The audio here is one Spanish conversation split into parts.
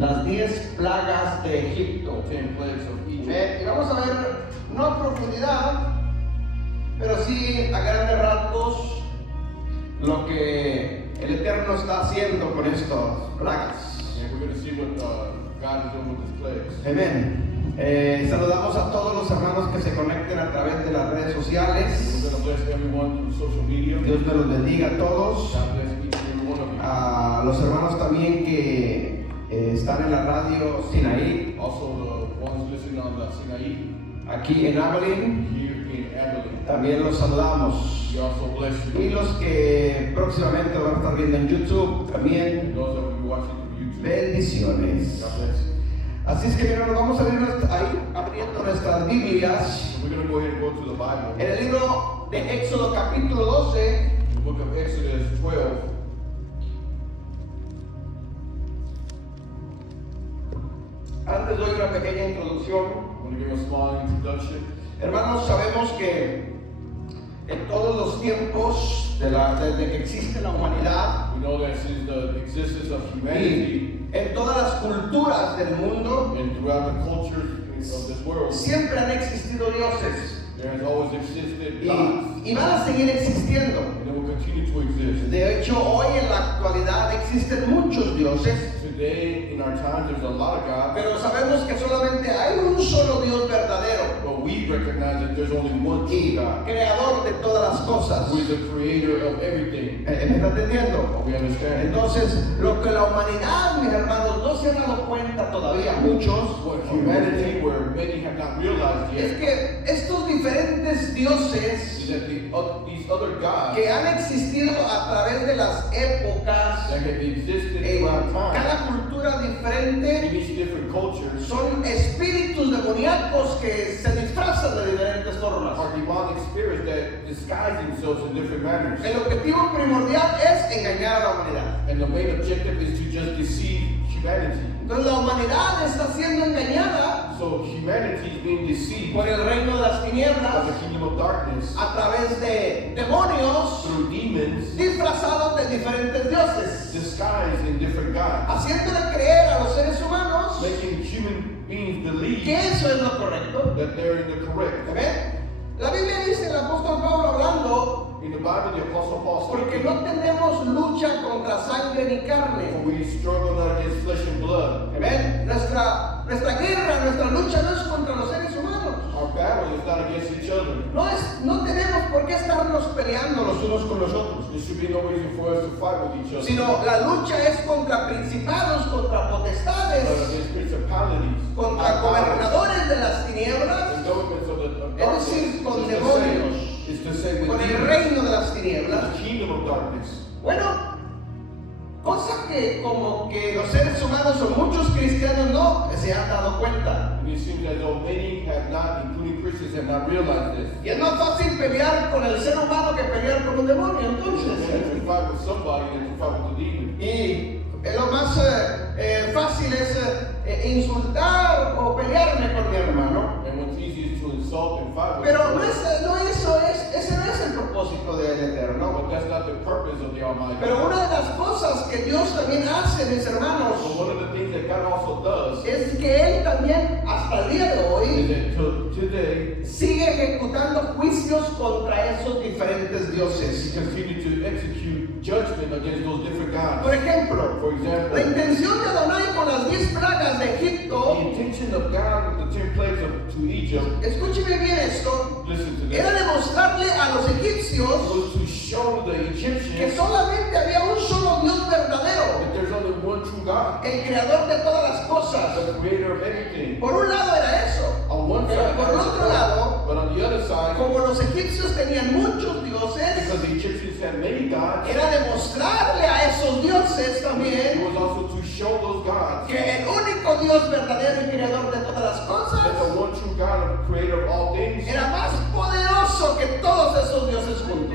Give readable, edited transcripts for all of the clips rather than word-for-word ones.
las 10 plagas de Egipto. 10 plagues of Egypt. Y vamos a ver, no a profundidad, pero sí a grandes rasgos, lo que el Eterno está haciendo con estas plagas. And we're going to see what God is doing with these plagues. Amén. Saludamos a todos los hermanos que se conecten a través de las redes sociales. We're going to bless everyone through social media. Dios me los bendiga a todos. God bless each and every one of you. A los hermanos también que están en la radio Sinaí, Also, the ones listening on the Sinai aquí en Abilene, here in Abilene. también los saludamos. We also bless you. Y los que próximamente van a estar viendo en YouTube, también And those that will be watching through YouTube. bendiciones. God bless you. Así es que mira, nos vamos a abrir abriendo nuestras Biblias So we're going to go ahead and go to the Bible. en el libro de Éxodo capítulo 12. The book of Exodus 12. Antes doy una pequeña introducción. I'm going to give a small introduction. Hermanos, sabemos que en todos los tiempos, desde que existe la humanidad, We know that since the existence of humanity y en todas las culturas del mundo, and throughout the cultures of this world, siempre han existido dioses there has always existed gods, y van a seguir existiendo. and they will continue to exist. De hecho, hoy en la actualidad existen muchos dioses, Today, in our times, there's a lot of gods, pero sabemos que solamente hay un solo Dios verdadero but we recognize that there's only one y true God, creador de todas las cosas. who is the creator of everything. ¿Me está entendiendo? We understand. Entonces, lo que la humanidad, mis hermanos, no se han dado cuenta todavía, muchos, What humanity, where many have not realized es yet, que estos diferentes is dioses that these other gods que han existido a través de las épocas, that have existed en throughout time, cada cultura in diferente, each different culture, son espíritus demoníacos que se disfrazan de diferentes formas. are demonic spirits that disguise themselves in different manners. El objetivo primordial es engañar a la humanidad. And the main objective is to just deceive humanity. Entonces la humanidad está siendo engañada So humanity is being deceived por el reino de las by tinieblas the kingdom of darkness a través de demonios through demons disfrazados de diferentes dioses, disguised in different gods, haciéndole creer a los seres humanos making human beings que believe eso es lo correcto. that they're in the correct. ¿Ven? La Biblia dice, el apóstol Pablo hablando, In the Bible, the Apostle Paul porque said, no tenemos lucha contra sangre ni "For carne. we struggle not against flesh and blood. ¿Ven? Nuestra guerra, nuestra lucha no es contra los seres humanos. Our battle is not against each other. No tenemos por qué estarnos peleando los unos con los otros, There should be no reason for us to fight with each other. sino la lucha es contra principados, contra But potestades, against principalities, contra gobernadores de las tinieblas, the governments of the es darkness, decir, con is to demonios, say- is to say with con el demons, reino de las tinieblas. the kingdom of darkness. Bueno, cosa que como que los seres humanos o muchos cristianos no se han dado cuenta. And it seems as though many have not, including Christians, have not realized this. Y es más fácil pelear con el ser humano que pelear con un demonio, And entonces. to fight with somebody than to fight with the demon. Y lo más fácil es insultar o pelearme con mi hermano. And what's easy is to insult and fight with Pero them. ese no es el propósito del Eterno. But that's not the purpose of the Almighty. Pero una de las cosas que Dios también hace, mis But hermanos, one of the things that God also does es que Él también, hasta el día de is hoy, that today sigue ejecutando juicios contra esos diferentes He dioses. continues to execute judgment against those different gods. Por ejemplo, For la example, intención de Adonai con las 10 plagas de the Egipto, intention of God with the 10 plagues to Egypt, escúcheme bien esto, listen to era this, demostrarle a los egipcios was to show the que Egyptians solamente había un solo Dios verdadero, that there's only one true God, el creador de todas las cosas. the creator of everything. Por un lado era eso, On one pero side, por el otro lado, but on the other side, como los egipcios tenían muchos dioses, because the Egyptians had many gods, era demostrarle a esos dioses it también was also to show those gods que el único Dios verdadero y creador de todas las that cosas the one true God, creator of all things, era más poderoso que todos esos dioses juntos.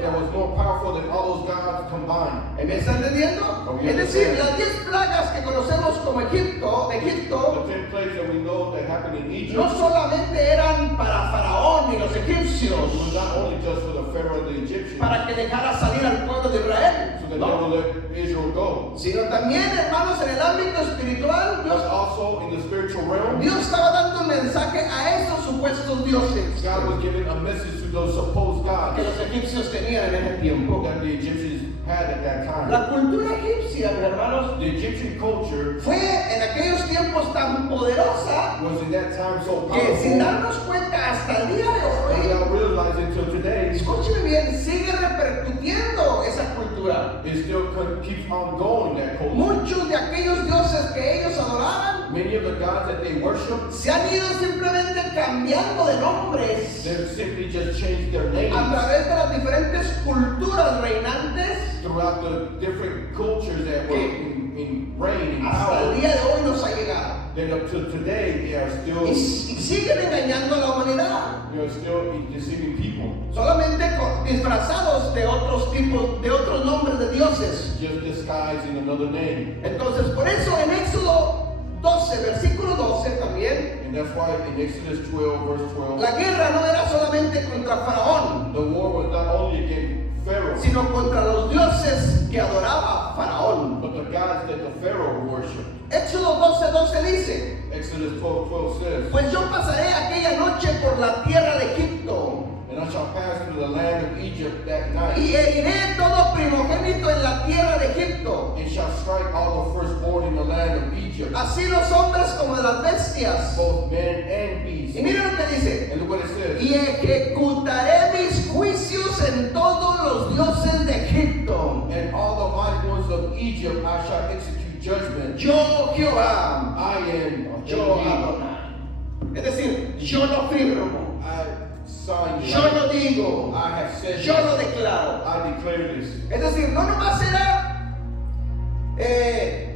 that was more powerful than all those gods combined. ¿Me está entendiendo? Es decir, las 10 plagas que conocemos como Egipto, de Egipto, The 10 plagues that we know that happened in Egypt, no solamente eran para Faraón y los egipcios, it was not only just for the Pharaoh and the Egyptians, para que dejara salir al pueblo de Israel, so that they no, would let Israel go, sino también, hermanos, en el ámbito espiritual, but also in the spiritual realm. Dios estaba dando un mensaje a esos supuestos dioses God was giving a message to those supposed que gods los egipcios tenían en ese tiempo. that the Egyptians had at that time. La cultura egipcia, mis hermanos, The Egyptian culture fue en aquellos tiempos tan poderosa was in that time so que sin powerful darnos cuenta hasta el día de hoy, without realizing until today, escúcheme bien, sigue repercutiendo esa cultura. it still keeps on going, that culture. Muchos de aquellos dioses que ellos adoraban Many of the gods that they worship, se han ido simplemente cambiando de nombres they've simply just changed their a names través de las diferentes culturas reinantes. throughout the different cultures that were in reign, in Hasta el power. día de hoy nos ha llegado. Then up to today, they are Y still, siguen engañando a la humanidad. still deceiving people, Solamente disfrazados de otros tipos, de otros nombres de dioses. just disguised in another name. Entonces, por eso en Éxodo 12, versículo 12 también, And that's why in Exodus 12, verse 12, la guerra no era solamente contra Faraón, the war was not only against Pharaoh, sino contra los dioses que adoraba Faraón. but the gods that the Pharaoh worshipped. Éxodo 12, 12 dice, Exodus 12, 12 says, pues yo pasaré aquella noche por la tierra de Egipto and I shall pass through the land of Egypt that night, y heriré todo primogénito en la tierra de Egipto, and shall strike all the firstborn in the land of Egypt, así los hombres como las bestias. both men and beasts. Y miren lo que dice, And look what it says. y ejecutaré mis juicios en todos los dioses de Egipto. And all the mighty ones of Egypt I shall execute judgment. Yo Jehová, I am yo Elohim. Adonai. Es decir, yo lo firmo, I sign yo it. lo digo, I have said yo lo this. declaro. I declare this. Es decir, no nomás era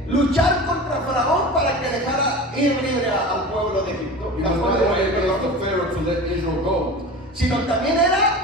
luchar contra Faraón para que dejara ir libre al pueblo de Egipto, Because al not pueblo only de against Egipto, the Pharaoh to let Israel go, sino también era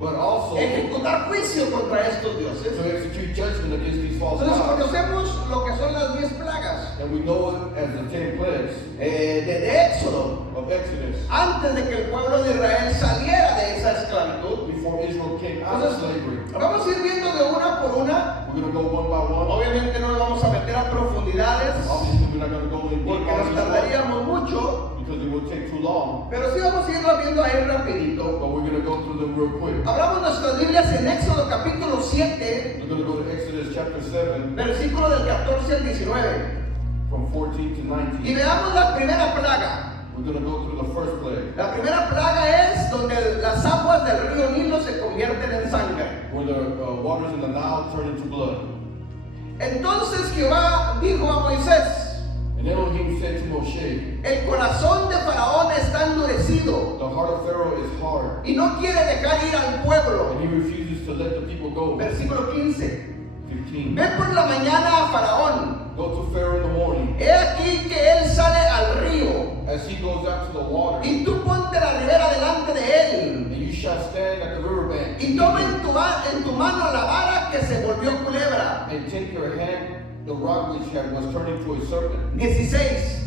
but also ejecutar juicio contra estos dioses. to execute judgment against these false Entonces gods. conocemos lo que son las 10 plagas And we know it as the 10 plagues de Éxodo, of Exodus. antes de que el pueblo de Israel saliera de esa esclavitud. Before Israel came out of Entonces, slavery. vamos a ir viendo de una por una. We're going to go one by one. Obviamente no nos vamos a meter a profundidades Obviously, we're not going to go in deep porque on nos each one tardaríamos mucho, because it will take too long. pero sí vamos a irlo viendo ahí rapidito. But we're going to go through them real quick. Hablamos nuestras Biblias en Éxodo capítulo 7, We're going to go to Exodus chapter 7 versículo del 14 al 19. from 14 to Y 19. veamos la primera plaga. We're going to go through the first plague La primera plaga es donde las aguas del río Nilo se convierten en sangre. where the waters in the Nile turn into blood. Entonces Jehová dijo a Moisés, And Elohim said to Moshe, el corazón de Faraón está endurecido the heart of Pharaoh is hard, y no quiere dejar ir al pueblo. and he refuses to let the people go. Versículo 15. 15. Ve por la mañana a Faraón. Go to Pharaoh in the morning. He aquí que él sale al río As he goes out to the water, y tú ponte la ribera delante de él and you shall stand at the riverbank, y toma en tu mano la vara que se volvió culebra. and take your hand the rock which was turned into a serpent. 16.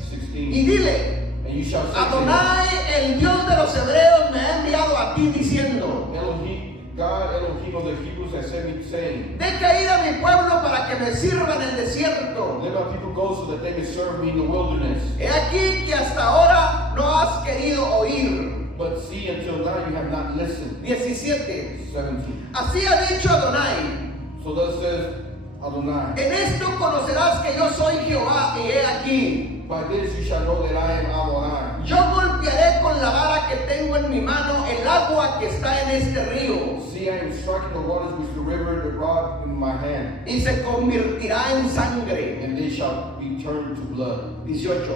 16. Y dile, And you shall say to him, Adonai, el Dios de los hebreos, me ha enviado a ti diciendo, Elohim, God, Elohim of the Hebrews, has sent me saying, deja ir a mi pueblo para que me sirva en el desierto. let my people go so that they may serve me in the wilderness. He aquí que hasta ahora no has querido oír. But see, until now you have not listened. 17. 17. Así ha dicho Adonai, So thus says Adonai, en esto conocerás que yo soy Jehová y he aquí. by this you shall know that I am Adonai. Yo golpearé con la vara que tengo en mi mano el agua que está en este río See, I am striking the waters which the river, the rod in my hand, y se convertirá en sangre. and they shall be turned to blood. 18.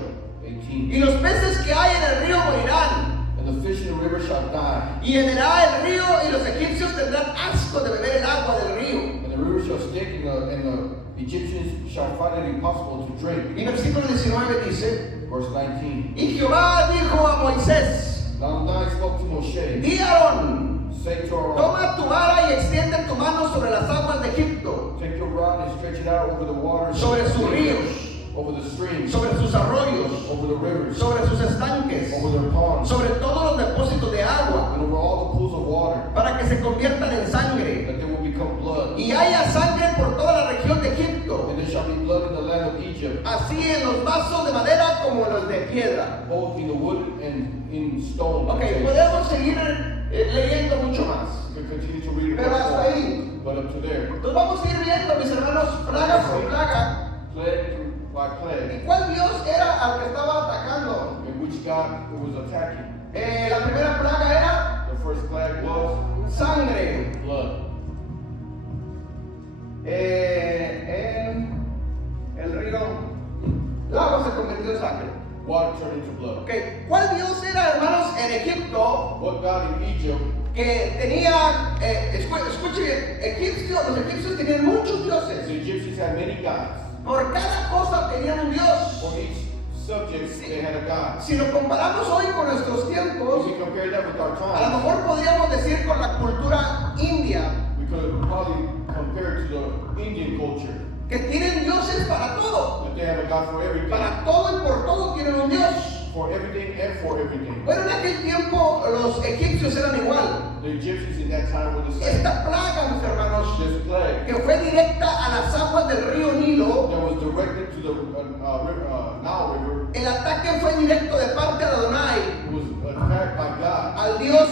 18. Y los peces que hay en el río morirán. And the fish in the river shall die, Y henderá el río y los egipcios tendrán asco de beber el agua del río. and the river shall stink, and the Egyptians shall find it impossible to drink. Y versículo 19 dice, Verse 19. y Jehová dijo a Moisés, Now Adonai spoke to Moshe, di a Aarón, say to Aaron, toma tu vara y extiende tu mano sobre las aguas de Egipto, take your rod and stretch it out over the waters, sobre sus ríos, over the streams, sobre sus arroyos, over the rivers, sobre sus estanques, over their ponds, sobre todos los depósitos de agua, and over all the pools of water, para que se conviertan en sangre. that they will become blood. Y haya sangre por toda la región de Egipto, Egipto, And there shall be blood in the land of Egypt, así en los vasos de madera como en los de piedra. both in the wood and in stone. Ok, containers. podemos seguir leyendo mucho más, You can continue to read pero about hasta that. ahí. But up to there, Entonces vamos a ir viendo, mis hermanos, plaga por plaga. plague by ¿Y plague, cuál Dios era al que estaba atacando? in which God was attacking. La primera plaga era The first plague was sangre. blood. En el río, el agua se convirtió en sangre. Water turned into blood. Ok, ¿cuál Dios era, hermanos, en Egipto What God in Egypt, que tenía, escuche bien, los egipcios tenían muchos the dioses. Egyptians had many gods. Por cada cosa tenían un Dios. For each subject, they had a god. Si lo comparamos hoy con nuestros tiempos, If we compare that with our a time, lo mejor podríamos decir con la cultura india, we could probably compare it to the Indian culture. que tienen dioses para todo. That they have a god for everything. Para todo y por todo tienen un Dios. For everything and for everything. Bueno, en aquel tiempo los egipcios eran igual. The Egyptians in that time were the same. Esta plaga, mis hermanos, This plague que fue directa a las aguas del río Nilo, that was directed to the Nile River, el ataque fue directo de parte de Adonai was attacked by God. al dios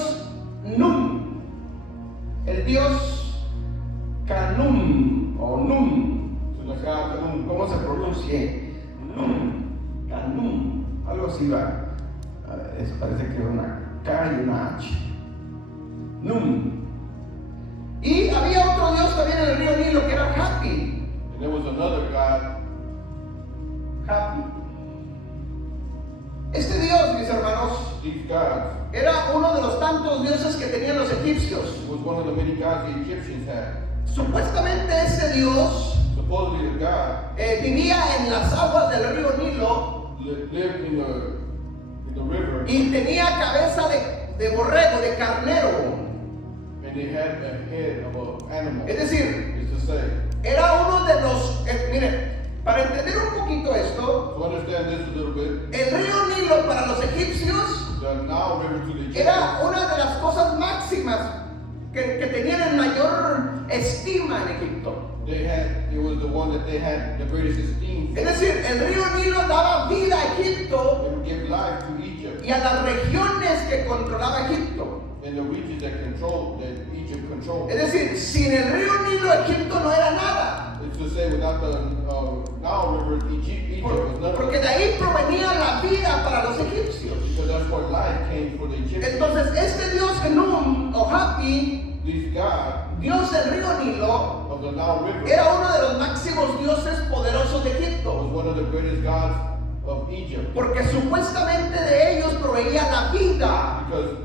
Num, el dios Canum o Num, To the god Canum. ¿cómo se pronuncie? Num, Canum, algo así va. Parece que era una K y una H. Num. Y había otro dios también en el río Nilo que era Hapi. And there was another god. Hapi. Este dios, mis hermanos, These gods era uno de los tantos dioses que tenían los egipcios. was one of the many gods the Egyptians had. Supuestamente ese dios Supposedly the god vivía en las aguas del río Nilo lived in the river, y tenía cabeza de borrego, de carnero. and they had a head of an animal. Es decir, Is to say, era uno de los... miren, para entender un poquito esto, to understand this a little bit, el río Nilo para los egipcios the Nile River to the Egyptians era una de las cosas máximas que tenían en mayor estima en Egipto. it was the one that they had the greatest esteem for. Es decir, el río Nilo daba vida a Egipto They would give life to Egypt y a las regiones que controlaba Egipto. and the regions that Egypt controlled. Es decir, sin el río Nilo Egipto no era nada. It's to say, without the Nile River, Egypt was nothing. Porque de ahí provenía la vida para los egipcios. Because that's where life came for the Egyptians. Entonces, este dios Num o Hapi, This God dios del río Nilo, of the Nile River era uno de los máximos dioses poderosos de was Egipto. one of the greatest gods of Egypt. Porque supuestamente de ellos proveía la vida Because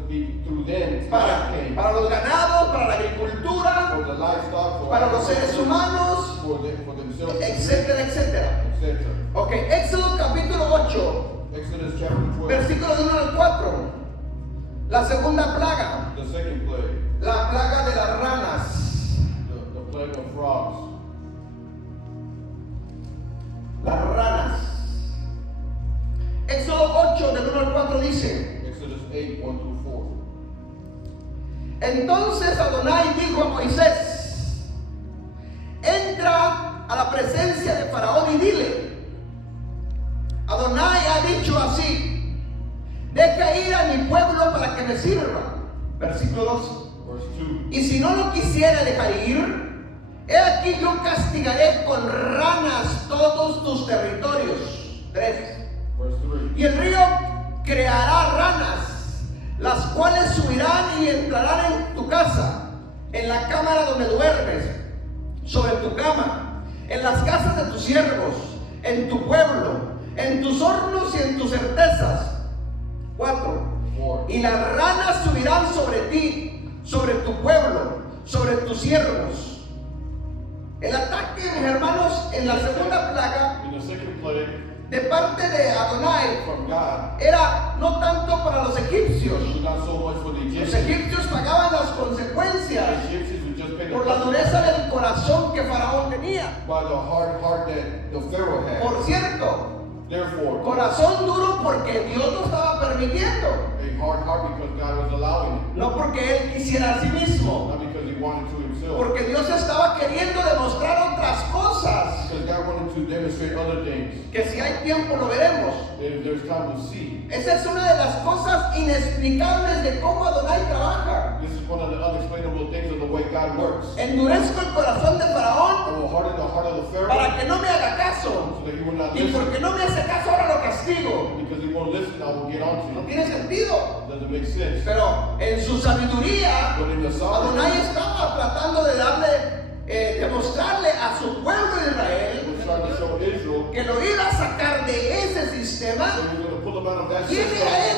through them, life came. para los ganados, para la agricultura, For the livestock, for para los seres humanos, for themselves, etcétera, etcétera. etc. Ok, Éxodo capítulo 8, Exodus chapter 12, versículos 1 al 4. La segunda plaga, the second plague, la plaga de las ranas. the plague of frogs. Las ranas. Éxodo 8, del 1 al 4 dice: Exodus 8, 1 through 4. Entonces Adonai dijo a Moisés: entra a la presencia de Faraón y dile: Adonai ha dicho así, deja ir a mi pueblo para que me sirva. Versículo 2. Verse 2. Y si no lo quisiera dejar ir, he aquí yo castigaré con ranas todos tus territorios. 3. Verse 3. Y el río creará ranas, las cuales subirán y entrarán en tu casa, en la cámara donde duermes, sobre tu cama, en las casas de tus siervos, en tu pueblo, en tus hornos y en tus certezas. 4. Y las ranas subirán sobre ti, sobre tu pueblo, sobre tus siervos. El ataque, mis hermanos, en la segunda plaga In the second plague de parte de Adonai from God, era no tanto para los egipcios. it was not so much for the Los Egyptians. egipcios pagaban las The consecuencias Egyptians would just pay the por la dureza del corazón que Faraón tenía. by the hard heart that the Pharaoh had. Por cierto, Therefore, corazón duro porque Dios lo estaba permitiendo, a hard heart because God was allowing it, no porque Él quisiera a sí mismo. not because He wanted to Himself. Porque Dios estaba queriendo demostrar otras cosas. Because God demonstrate other things. que si hay tiempo lo veremos. That if there's time, we'll see. Esa es una de las cosas inexplicables de cómo Adonai trabaja. This is one of the unexplainable things of the way God works. Endurezco el corazón de Faraón I will harden the heart of the Pharaoh para que no me haga caso. so that he will not Y listen. porque no me hace caso ahora lo castigo. Because he won't listen, I will get on No to tiene sentido. it. Doesn't make sense. Pero en su sabiduría, But in the Adonai sovereignty, estaba tratando de demostrarle a su pueblo de Israel we're trying to show Israel que lo iba a sacar de ese sistema that we're going to pull them out of that y system Israel.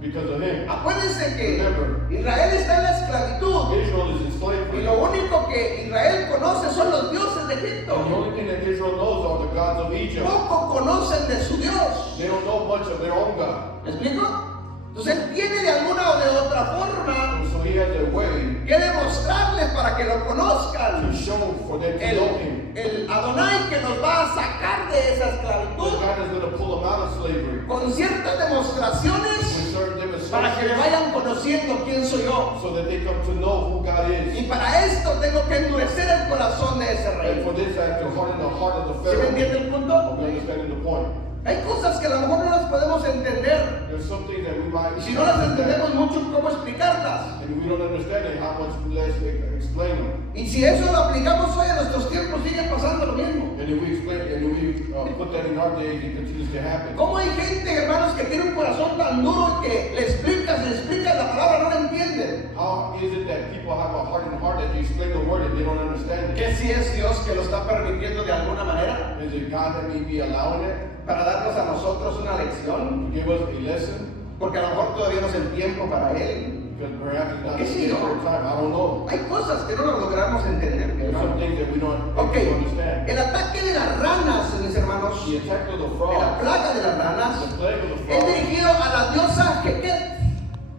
because of him. Acuérdense que Israel está en la esclavitud Israel is in y slavery. lo único que Israel conoce son los dioses de And the Egipto. only thing that Israel knows are the gods of Egypt. Poco conocen de su Dios. They don't know much of their own God. ¿Me explico? Entonces él tiene de alguna o de otra forma And so he has a way que demostrarles para que lo to conozcan. show for them to know him. El Adonai que nos va a sacar de esa But esclavitud God is going to pull them out of slavery con ciertas demostraciones with certain para que me demonstrations vayan conociendo quién soy yo. so that they come to know who God is. Y para esto tengo que endurecer el corazón de ese And rey. for this I have to harden the heart of the ¿Sí me Pharaoh. entiende el punto? Are we understanding the point? Hay cosas que a lo mejor no las podemos entender. There's some things that we might Y si no las entendemos mucho, ¿cómo explicarlas? and we don't understand it, how much less explain them. Y si eso lo aplicamos hoy en nuestros tiempos, sigue pasando lo mismo. And if we explain and we put that in our days, it continues to happen. ¿Cómo hay gente, hermanos, que tiene un corazón tan duro que le explicas la palabra, no la entienden? How is it that people have a hardened heart that you explain the word and they don't understand it? Que si es Dios que lo está permitiendo de alguna manera Is it God that may be allowing it para darnos a nosotros una lección, to give us a lesson? porque a lo mejor todavía no es el tiempo para Él. Because perhaps it's not ¿Qué the sé yo? proper time. I don't know. Hay cosas que no las logramos entender. There's some hermano. things that we don't Ok, understand. el ataque de las ranas, mis hermanos, The attack of the de la frog, plaga de las ranas, the plague of the es frog, dirigido a la diosa Heket.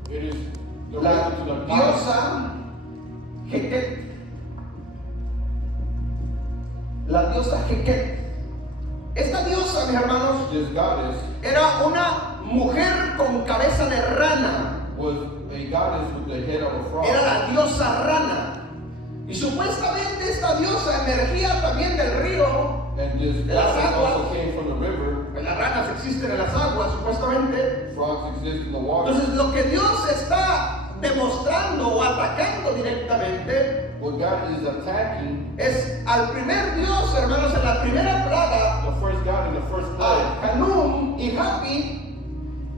it is La directed to the goddess. diosa Heket. La diosa Heket. Esta diosa, mis hermanos, This goddess era una mujer con cabeza de rana. was a goddess with the head of a frog. Era la diosa rana. Y supuestamente esta diosa emergía también del río. And this de las goddess aguas. also came from the river. Las ranas existen en las aguas, supuestamente. Frogs exist in the water. Entonces, lo que Dios está demostrando o atacando directamente What God is attacking, es al primer Dios, hermanos, en la primera plaga, the first God in the first plague, a Hanum y Japi,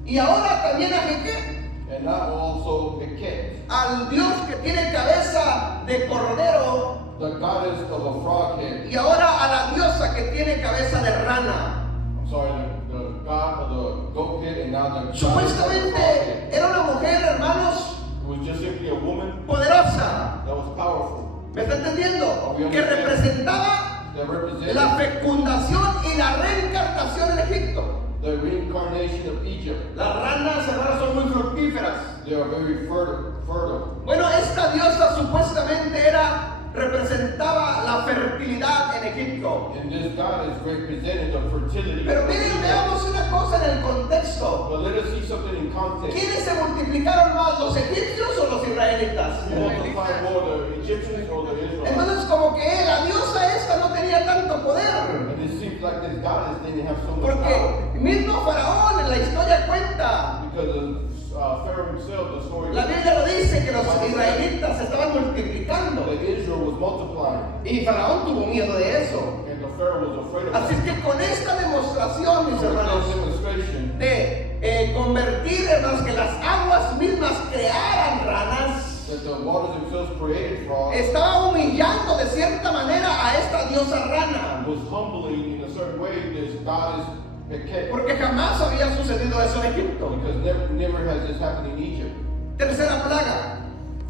y ahora también a Heket, and not also the cat, al Dios que tiene cabeza de cordero, the goddess of a frog head. y ahora a la diosa que tiene cabeza de rana. I'm sorry, the god of the goat head, and now the goddess of the frog Supuestamente head. era una mujer, hermanos, It was just simply a woman poderosa. that was powerful, ¿Me está entendiendo? Que representaba that represented la fecundación y la reencarnación en Egipto. the reincarnation of Egypt. Las ranas, hermanos, son muy fructíferas. They are very fertile. Bueno, esta diosa supuestamente representaba la fertilidad en Egipto. And this goddess represented the fertility. Pero miren, veamos una cosa en el contexto. But let us see something in context. ¿Quiénes se multiplicaron más, los egipcios o los israelitas? You multiply more the Egyptians or the Israelites. Entonces, como que la diosa esta no tenía tanto poder. And it seems like this goddess didn't have so much Porque power. mismo Faraón en la historia cuenta. Because Pharaoh himself, the story, La Biblia lo dice que los israelitas se estaban multiplicando. that Israel was multiplying. Y Faraón tuvo miedo de eso. And the Pharaoh was afraid of Así es that. que con esta demostración, mis So with hermanos, this demonstration, de convertir, hermanos, que las aguas mismas crearan ranas, that the waters themselves created frogs, estaba humillando de cierta manera a esta diosa rana. was humbling in a certain way this goddess Heket. Porque jamás había sucedido eso en Egipto. Because never has this happened in Egypt. Tercera plaga.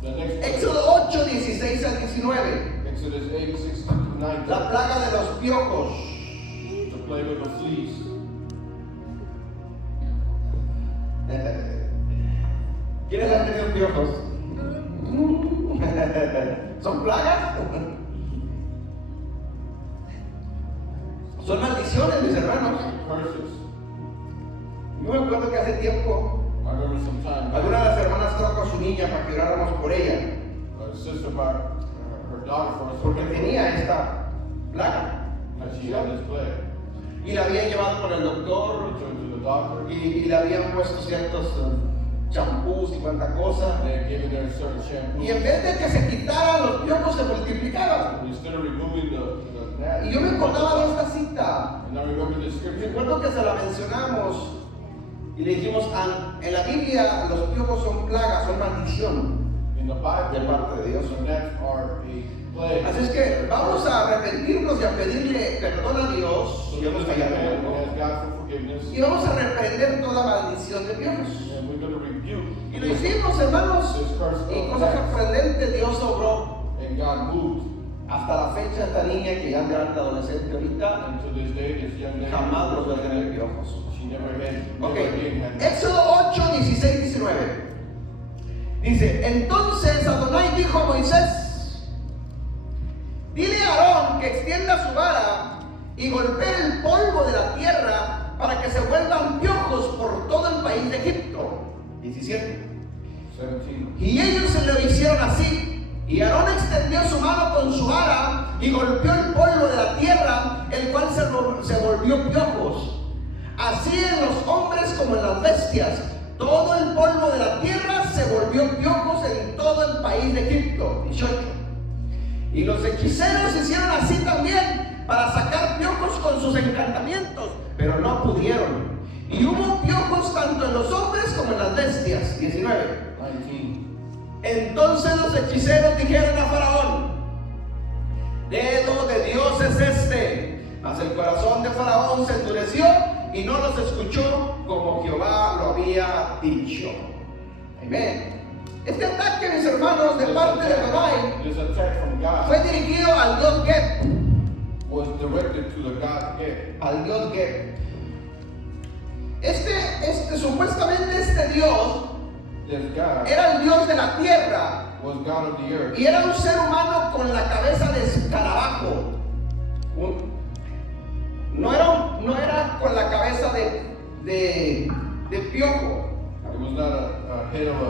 The next Éxodo 8, 16 al 19. Exodus 8, 16 to 19. La plaga de los piojos. The plague of the fleas. ¿Quiénes han tenido piojos? ¿Son plagas? Son maldiciones, mis hermanos. Curses. Yo me acuerdo que hace tiempo I remember some time back, alguna de las hermanas trajo a su niña para que oráramos por ella, a sister brought her daughter for us porque tenía esta plaga. and she had this plague. y la habían llevado con el They doctor took him to the doctor. y le habían puesto ciertos champús y cuanta cosa. They had given her certain shampoo. Y en vez de que se quitaran, los piojos se multiplicaban. Instead of removing the gnat, Y yo me acordaba de esta cita. and I remember the scripture. Recuerdo que se la mencionamos y le dijimos, en la Biblia los piojos son plagas, son maldición. In the Bible, De parte de Dios. the gnats are a plague. Así es que vamos a arrepentirnos y a pedirle perdón a Dios So si hemos let's fallado en repent algo. and ask God for forgiveness. Y vamos a reprender toda maldición de piojos. And we're going to rebuke Y lo hicimos, hermanos. this curse Y of cosa gnats. sorprendente, Dios obró. And God moved. Hasta la fecha esta niña que ya es grande adolescente ahorita, And to this day, this young lady, jamás los va a tener piojos. she never Ok, again had Éxodo 8, 16, 19. Dice, entonces Adonai dijo a Moisés, dile a Aarón que extienda su vara y golpee el polvo de la tierra para que se vuelvan piojos por todo el país de Egipto. 17. 17. Y ellos se lo hicieron así. Y Aarón extendió su mano con su vara y golpeó el polvo de la tierra, el cual se volvió piojos. Así en los hombres como en las bestias, todo el polvo de la tierra se volvió piojos en todo el país de Egipto. 18. Y los hechiceros hicieron así también para sacar piojos con sus encantamientos, pero no pudieron. Y hubo piojos tanto en los hombres como en las bestias. 19. 19. Entonces los hechiceros dijeron a Faraón, dedo de Dios es este. Mas el corazón de Faraón se endureció y no los escuchó como Jehová lo había dicho. Amén. Este ataque, mis hermanos, de parte de Adonai This attack from God fue dirigido al Dios Geb, was directed to the God Geb. al Dios Geb. Supuestamente este Dios This God era el Dios de la tierra was God of the earth. y era un ser humano con la cabeza de escarabajo. No era con la cabeza de piojo. It was not a head of a.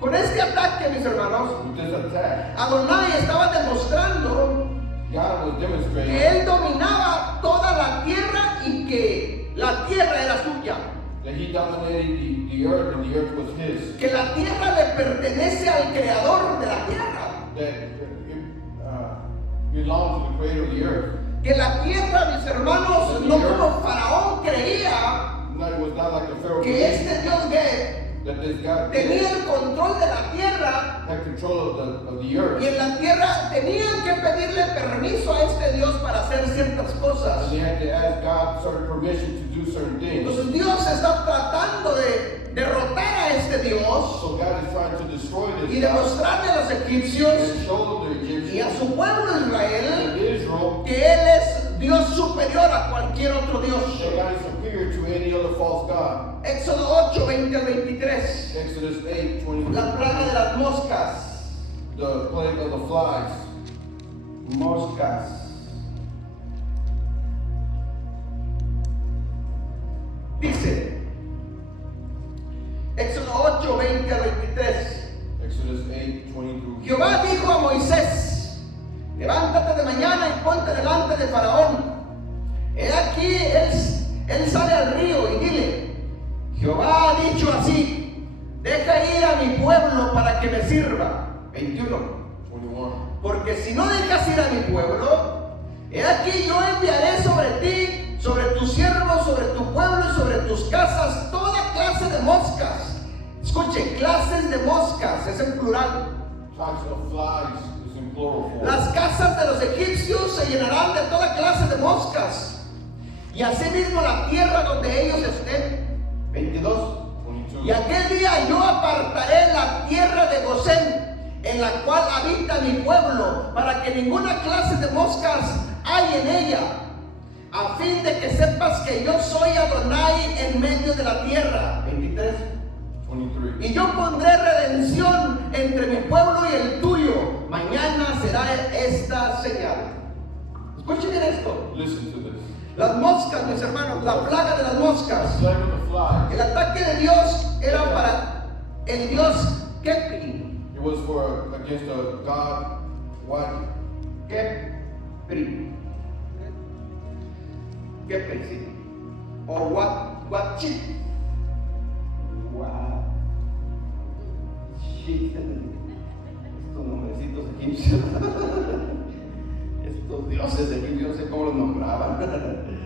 Con este ataque, mis hermanos, With this attack, Adonai estaba demostrando God was demonstrating que él dominaba toda la tierra y que la tierra era suya. that He dominated the earth and the earth was His. Que la tierra le pertenece al creador de la tierra. That it belonged to the Creator of the earth. Que la tierra, mis hermanos, no como Faraón creía No, it was not like the Pharaoh que believed este Dios Geb that this God tenía el control de la tierra had control of the earth. y en la tierra tenían que pedirle permiso a este Dios para hacer ciertas cosas. And they had to ask God certain permission to do certain things. Entonces Dios está tratando de derrotar a este Dios So God is trying to destroy y this God demostrarle a los egipcios and show the y a Egyptians su pueblo and Israel Israel que Él es Dios superior a cualquier otro Dios. that God is superior to any other false God. Éxodo 8, 20 al 23. Exodus 8:20. La plaga de las moscas. The plague of the flies. Moscas. Dice, Éxodo 8, 20 al 23. Exodus 8:20 through. Jehová dijo a Moisés, levántate de mañana y ponte delante de Faraón. He aquí, él sale al río y dile, Jehová ha dicho así, deja ir a mi pueblo para que me sirva. 21. 21. Porque si no dejas ir a mi pueblo, he aquí yo enviaré sobre ti, sobre tus siervos, sobre tu pueblo y sobre tus casas, toda clase de moscas. Escuche, clases de moscas, es en plural. Types of flies is in plural form. Las casas de los egipcios se llenarán de toda clase de moscas. Y asimismo la tierra donde ellos estén. 22. 22. Y aquel día yo apartaré la tierra de Gosén, en la cual habita mi pueblo, para que ninguna clase de moscas hay en ella, a fin de que sepas que yo soy Adonai en medio de la tierra. 23. 23. Y yo pondré redención entre mi pueblo y el tuyo. Mañana será esta señal. Escuchen bien esto. Listen to this. Las moscas, mis hermanos, la plaga de las moscas. The plague of the flies. El ataque de Dios era para el Dios Kepri. It was for against the God what? Kepri. ¿Qué príncipe? ¿O what chief? What chief. Estos nombrecitos egipcios. Estos dioses egipcios, no sé cómo los nombraban.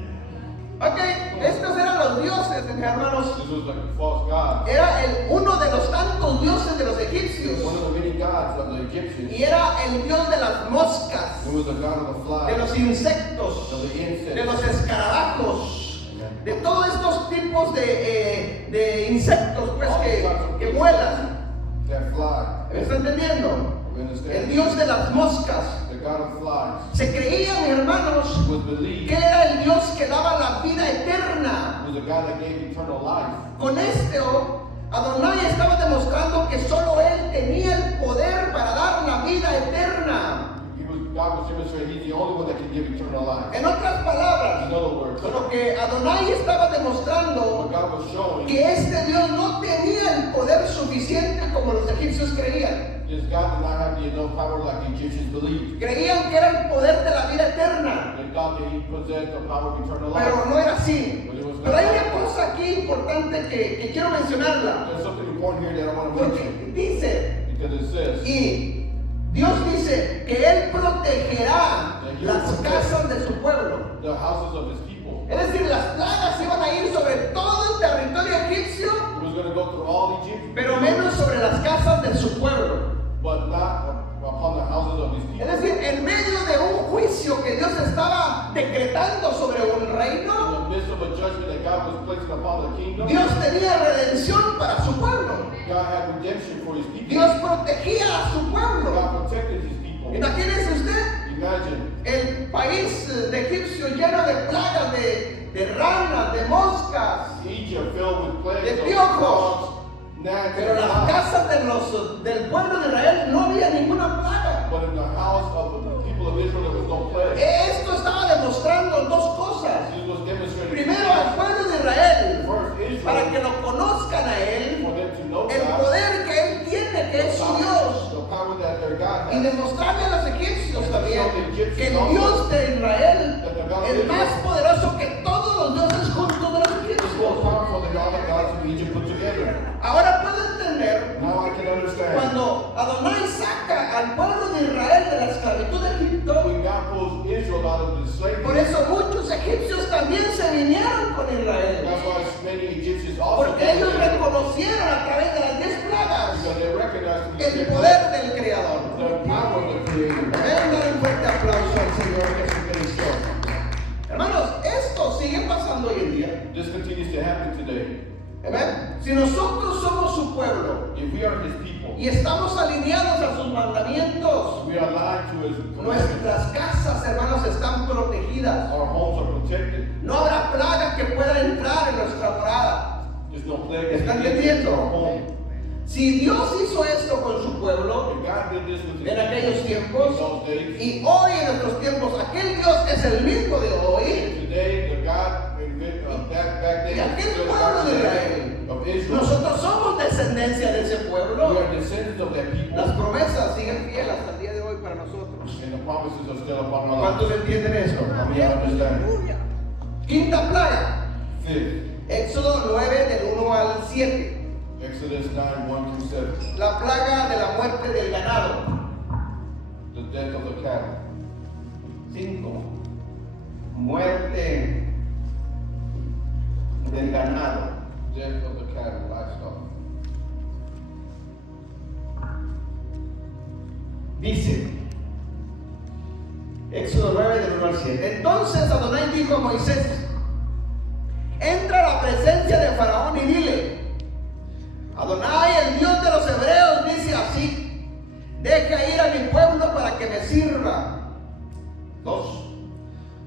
Ok, estos eran los dioses, hermanos. This was like a false god. Era uno de los tantos dioses de los egipcios. One of the many gods of the Egyptians. Y era el dios de las moscas, It was the god of the flies, de los insectos, of the insects, de los escarabajos, de todos estos tipos de insectos pues que vuelan. that fly. ¿Me está entendiendo? You El understand? dios de las moscas. The god of flies. Se creía, mis hermanos, It was believed. que era el Dios que daba la vida eterna. It was the god that gave eternal life. Con esto, Adonai estaba demostrando que solo él tenía el poder para dar la vida eterna. God was demonstrating he's the only one that can give eternal life. En otras In palabras, other words, con lo que Adonai estaba demostrando what God was showing que este Dios no tenía el poder suficiente como los egipcios creían. is God did not have the enough power like the Egyptians believed. Creían que era el poder de la vida eterna, They thought that he possessed the power of eternal life. pero no era así. Pero hay una cosa aquí importante que quiero mencionarla. There's something important here that I want to mention. Porque dice, Because it says, y Dios dice que Él protegerá las casas de su pueblo. the houses of his people. Es decir, las plagas iban a ir sobre todo el territorio egipcio, He was going to go through all Egypt, pero menos sobre las casas de su pueblo. but not upon the houses of his people. Es decir, en medio de un juicio que Dios estaba decretando sobre un reino, In the midst of a judgment that God was placing upon the kingdom, Dios tenía redención para su pueblo. God had redemption for his people. Dios protegía a su pueblo. God protected his people. Imagínese usted Imagine el país de Egipcio lleno de plagas, de ranas, de moscas. Egypt filled with plagues De of piojos. frogs, gnats, Pero en and las flies. casas del pueblo de Israel no había ninguna plaga. But in the house of the people of Israel there was no plague. Esto estaba demostrando dos cosas. This was demonstrated Primero al pueblo de Israel, first para que Israel, lo conozcan a Él, for them to know el God, poder que Él tiene, que es su Dios. the power that their God Y has. demostrarle a los egipcios también que el Dios de Israel es más poderoso que todos los dioses juntos de los It's more egipcios. powerful than all the gods of Egypt put together. Ahora puedo entender Now I can understand. cuando Adonai saca al pueblo de Israel de la esclavitud de Egipto. When God pulls Israel out of the slavery, Por eso muchos egipcios también se vinieron con Israel. that's why many Egyptians also Porque ellos reconocieron a través de las 10 plagas because they recognized el poder del Creador. the power of the Creator. Ven, dale un fuerte aplauso al Señor Jesucristo. Hermanos, esto sigue pasando hoy en día. This continues to happen today. Amén. Si nosotros somos su pueblo If we are His people, y estamos alineados a sus mandamientos, we are aligned to His commandments. nuestras casas, hermanos, están protegidas. Our homes are protected. No habrá plaga que pueda entrar en nuestra morada. There's no plague that ¿Están can get into entendiendo? our home. Si Dios hizo esto con su pueblo And God did this with His en aquellos people tiempos, in those days. y hoy en nuestros tiempos, aquel Dios es el mismo de hoy, Today, the God back y then aquel still pueblo God de today Israel. of Israel. Nosotros somos descendencia de ese We pueblo. are descendants of that people, Las promesas siguen fieles hasta el día de hoy para nosotros. and the promises are still upon our ¿Cuántos lives. entienden eso? How many understand? Aleluya. Quinta plaga, Fifth, Éxodo 9 del 1 al 7. Exodus 9, 1 through 7. La plaga de la muerte del ganado. The death of the cattle. 5. Muerte del ganado. Death of the cattle, livestock. Dice, Éxodo 9 del 1 al 7. Entonces Adonai dijo a Moisés: entra a la presencia de Faraón y dile: Adonai, el Dios de los hebreos, dice así: deja ir a mi pueblo para que me sirva. 2.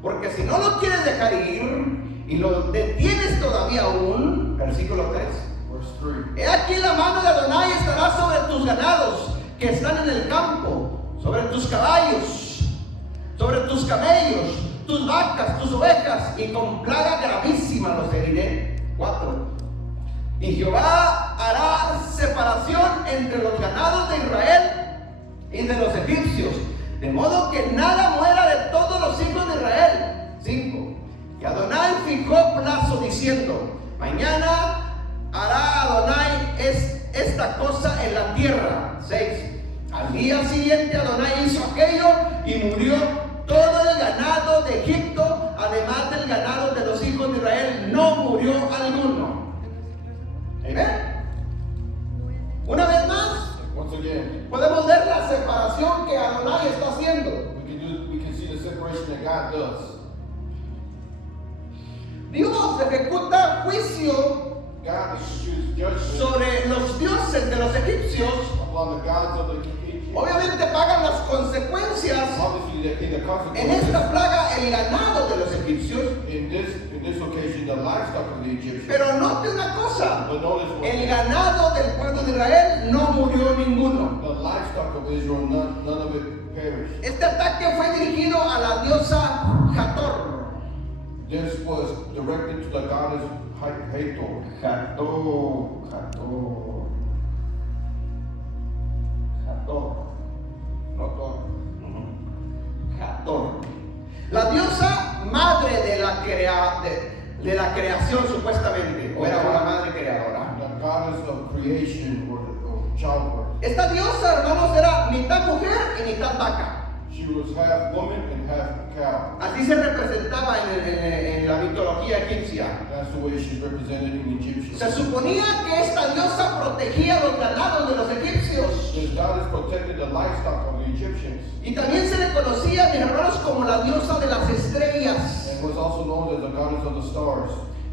Porque si no lo quieres dejar ir y lo detienes todavía aún, versículo 3. Verse 3. He aquí la mano de Adonai estará sobre tus ganados que están en el campo, sobre tus caballos, sobre tus camellos, tus vacas, tus ovejas, y con plaga gravísima los heriré. 4. Y Jehová hará separación entre los ganados de Israel y de los egipcios, de modo que nada muera de todos los hijos de Israel. 5. Y Adonai fijó plazo diciendo: mañana hará Adonai esta cosa en la tierra. 6. Al día siguiente Adonai hizo aquello y murió todo el ganado de Egipto, además del ganado de los hijos de Israel, no murió alguno. ¿Amén? Una vez más, Once again, podemos ver la separación que Adonai está haciendo. we can see the separation that God does. Dios ejecuta juicio God executes judgment sobre los dioses de los egipcios. upon the gods of the Egyptians. Obviamente pagan las consecuencias. Obviously, they pay the En consequences. esta plaga el ganado de los egipcios. In this occasion, the livestock of the Egyptians. Pero note una cosa, But notice what el ganado del pueblo de Israel no murió ninguno. the livestock of Israel, none of it perished. Este ataque fue dirigido a la diosa Hathor. This was directed to the goddess Hathor. Hathor. La diosa madre de la creación, supuestamente, o era una madre creadora. The goddess of creation or childbirth. Esta diosa, hermanos, era mitad mujer y mitad vaca. She was half woman and half cow. Así se representaba en la mitología egipcia. That's the way she's represented in Egyptian. Se suponía que esta diosa protegía los ganados de los egipcios. This goddess protected the livestock of the Egyptians Y también se le conocía, mis hermanos, como la diosa de las estrellas. and was also known as the goddess of the stars.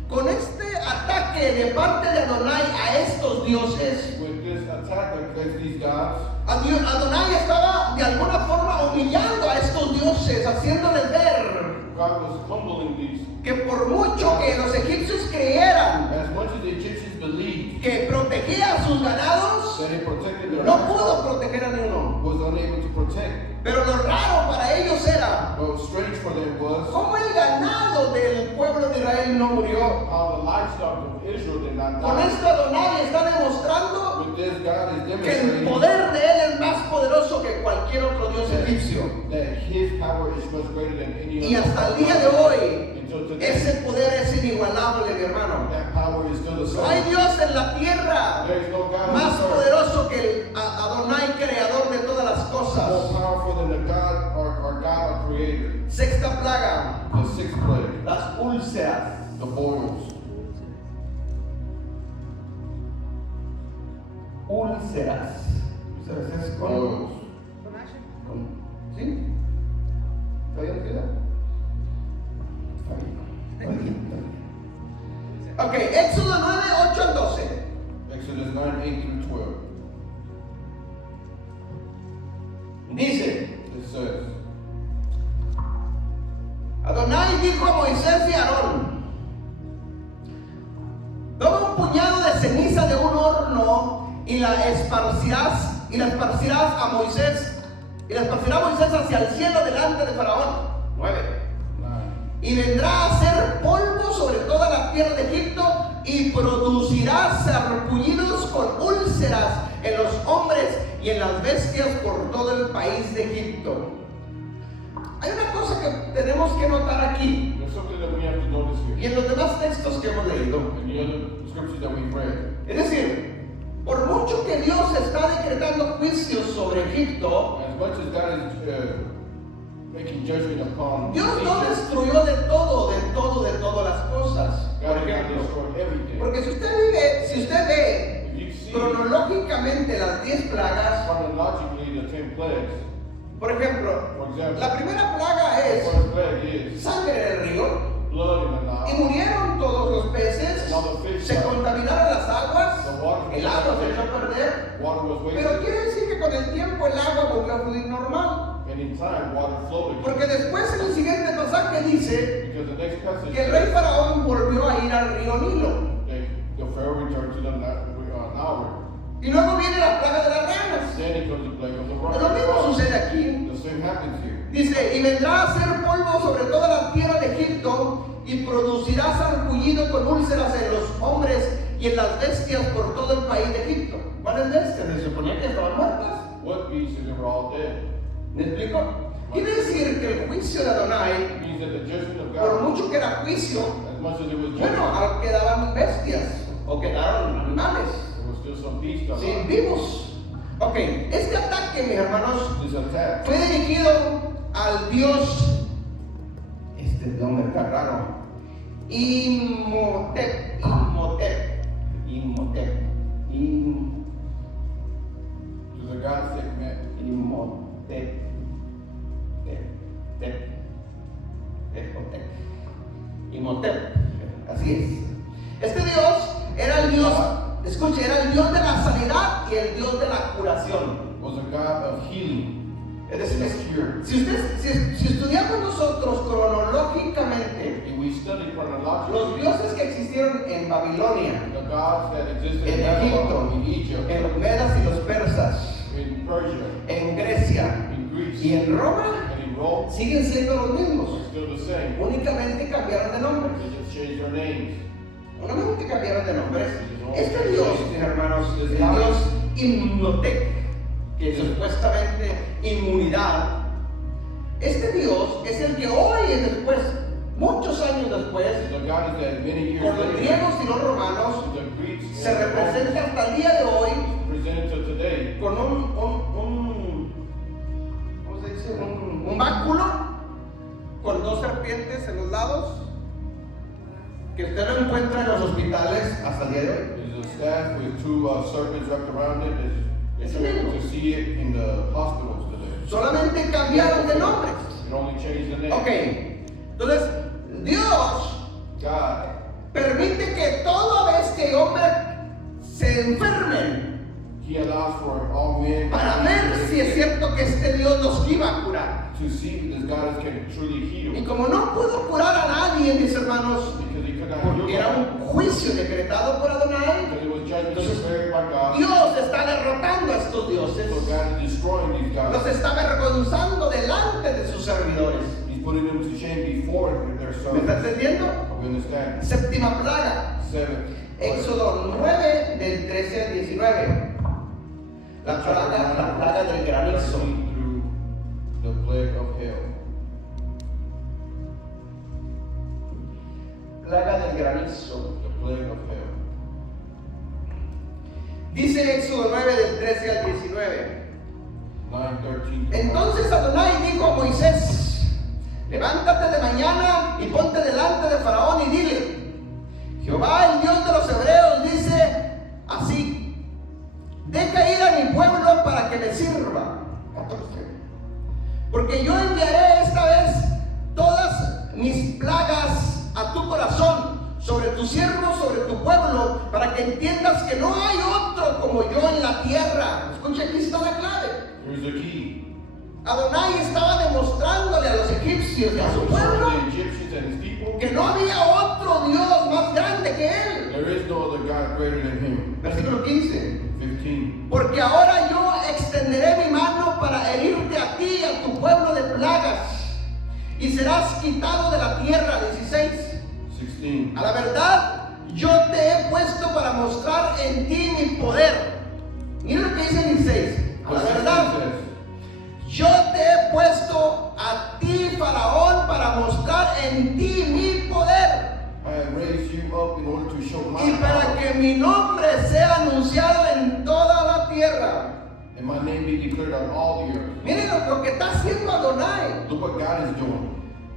Con este ataque de parte de Adonai a estos dioses, With this attack against these gods, Adonai estaba de alguna forma humillando a estos dioses, haciéndoles ver God was humbling these. que por mucho que los egipcios creyeran As much as the Egyptians believed que protegía a sus ganados, that it protected their no livestock, pudo proteger a ninguno. was unable to protect. Pero lo raro para ellos era What was strange for them was cómo el ganado del pueblo de Israel no murió. how the livestock of Israel did not Con die. esto Adonai está demostrando With this, God is que el demonstrating poder de él es más poderoso que cualquier otro dios egipcio. that His power is much greater than any Y other. hasta el día de hoy, Until today, ese poder es inigualable, mi hermano. that power is still the No hay same. Dios en la tierra There is no God on más this earth poderoso que el Adonai, creador de todas las more cosas. powerful than the God, our God, our Creator. Sexta plaga, The sixth plague, las úlceras. the boils. Úlceras. Úlceras es con... Boils. ¿Sí? ¿Está bien, Frida? Está bien. Está bien, está bien. Ok, Éxodo 9, 8 al 12. Exodus 9, 8 through 12. Dice, It says, Adonai dijo a Moisés y a Aarón: toma un puñado de ceniza de un horno y la esparcirás a Moisés, y la esparcirá Moisés hacia el cielo delante de Faraón. 9. 9. Y vendrá a hacer polvo sobre toda la tierra de Egipto y producirá sarpullidos con úlceras en los hombres y en las bestias por todo el país de Egipto. Hay una cosa que tenemos que notar aquí There's something that we have to notice y here. en los demás textos que hemos leído. In the other scriptures that we've read, Es decir, por mucho que Dios está decretando juicios sobre Egipto, as much as God is making judgment upon Dios no Egypt, destruyó de todas las cosas. Por God did not ejemplo, destroy everything. porque si usted ve If you see cronológicamente las 10 plagas, chronologically the 10 plagues, por ejemplo, for example, la primera plaga the es first plague is sangre en el río blood in the y Nile. murieron todos los peces, Now the fish se died. contaminaron las aguas, The water el agua se echó a perder, Water was pero wasted, quiere decir que con el tiempo el agua volvió a fluir normal. and in time water flowed again. Porque después en el siguiente pasaje dice Because the next passage que el rey faraón volvió a ir al río Nilo. the Pharaoh returned to the Nile River. Y luego viene la plaga de las ranas. Then it comes the plague of the Lo mismo rock. sucede aquí. The same happens here. Dice, y vendrá a hacer polvo sobre toda la tierra de Egipto y producirá sarpullido con úlceras en los hombres y en las bestias por todo el país de Egipto. ¿Cuáles bestias? Se suponía que estaban muertas. What beasts they were all dead? ¿Me explico? Quiere decir que el juicio de Adonai, It means that the judgment of por God, mucho que era juicio, as much as it was Bueno, judgment, quedaban bestias o quedaron animales, there was still some beast sí, alive. vivos. Ok, este ataque, mis hermanos, This attack fue dirigido al dios, este nombre está raro, Imhotep, to the gods that met. Imhotep, así es. Este dios era el dios, escuche, era el dios de la sanidad y el dios de la curación. Was a god of healing. Es decir, si estudiamos nosotros cronológicamente If we study los chronologically, dioses que existieron en Babilonia, the gods that existed en in Egipto, Babylon, in Egypt, en los medas y los persas, in Persia, en Grecia in Greece, y en Roma, and in Rome, siguen siendo los mismos. are still the same. Únicamente cambiaron de nombre. They just changed their names. Únicamente cambiaron de nombres. Este dios, mis hermanos, es el dios Imhotep, que supuestamente inmunidad. Este dios es el que hoy y después, muchos años después, The God is that many years por los later, griegos y los romanos, the Greeks se and the Romans representa hasta el día de hoy presented to today con ¿cómo se dice? Un báculo con dos serpientes en los lados, que usted lo encuentra en los hospitales hasta el día de hoy. is a staff with two serpents wrapped around it. Es You're able mismo. to see it in the hospitals today. Solamente cambiaron de nombres. It only changed the name. Ok, entonces Dios God permite que toda bestia y hombre se enfermen He allows for all men para ver si es cierto que este Dios los iba a curar. to see if this God can truly heal. Y como no pudo curar a nadie, mis hermanos, Because he could not porque heal era them. un juicio decretado por Adonai, Because it was judgment declared by God. Dios está derrotando a estos dioses, So God is destroying these los gods. está avergonzando delante de sus servidores. He's putting them to shame before their ¿Me está servants. entendiendo? We understand. Séptima plaga. 7. Éxodo 9 del 13 al 19. La plaga del granizo. Through the plague of hail. Plaga del granizo. The plague of hail. Dice Éxodo 9 del 13 al 19. 9:13. Entonces Adonai dijo a Moisés: levántate de mañana y ponte delante de Faraón y dile: Jehová, el Dios de los hebreos, dice así: deja ir a mi pueblo para que me sirva. 14. Porque yo enviaré esta vez todas mis plagas a tu corazón, sobre tus siervos, sobre tu pueblo, para que entiendas que no hay otro como yo en la tierra. Escucha, aquí está la clave. Here's the key. Adonai estaba demostrándole a los egipcios y a su God was pueblo showing the Egyptians and his people que no había otro Dios más grande que él. there is no other God greater than him. Versículo 15. 15. Porque ahora yo extenderé mi mano para herirte a ti y a tu pueblo de plagas, y serás quitado de la tierra. 16. 16. A la verdad, yo te he puesto para mostrar en ti mi poder. Mira lo que dice el 16. A la verdad, yo te he puesto a ti, Faraón, para mostrar en ti mi poder, I have raised you up in order to show my y para power, que mi nombre sea anunciado en toda la tierra. and my name be declared on all the earth. Miren lo que está haciendo Adonai. Look what God is doing.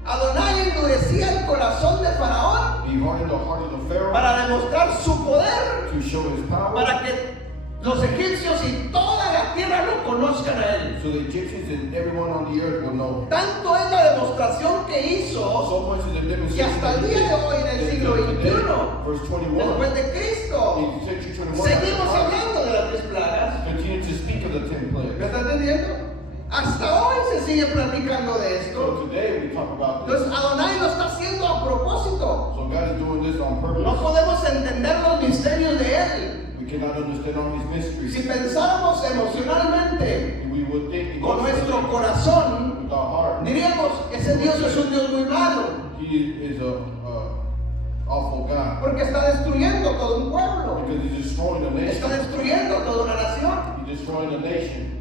Adonai endurecía el corazón de Faraón He hardened the heart of the Pharaoh para demostrar su poder, to show his power, para que los egipcios y toda la tierra lo conozcan a él. so the Egyptians and everyone on the earth will know. Tanto es la demostración que hizo So much is the que demonstration hasta el that he día de did hoy, en el that siglo today, XXI, verse 21, después de Cristo, in century 21, seguimos hablando de las 10 plagas. continue to speak of the 10 ¿Me plagues. está entendiendo? Hasta hoy se sigue platicando de So esto. today we talk about this. Entonces Adonai lo está haciendo a propósito. So God is doing this on purpose. No podemos entender los misterios de Él. We cannot understand all his mysteries. Si pensáramos emocionalmente We would think con nuestro emotionally corazón, with our heart. diríamos: ese Dios es un Dios muy malo, He is a awful God porque está destruyendo todo un pueblo, because he's destroying a está nation. destruyendo toda una nación. He's destroying a nation.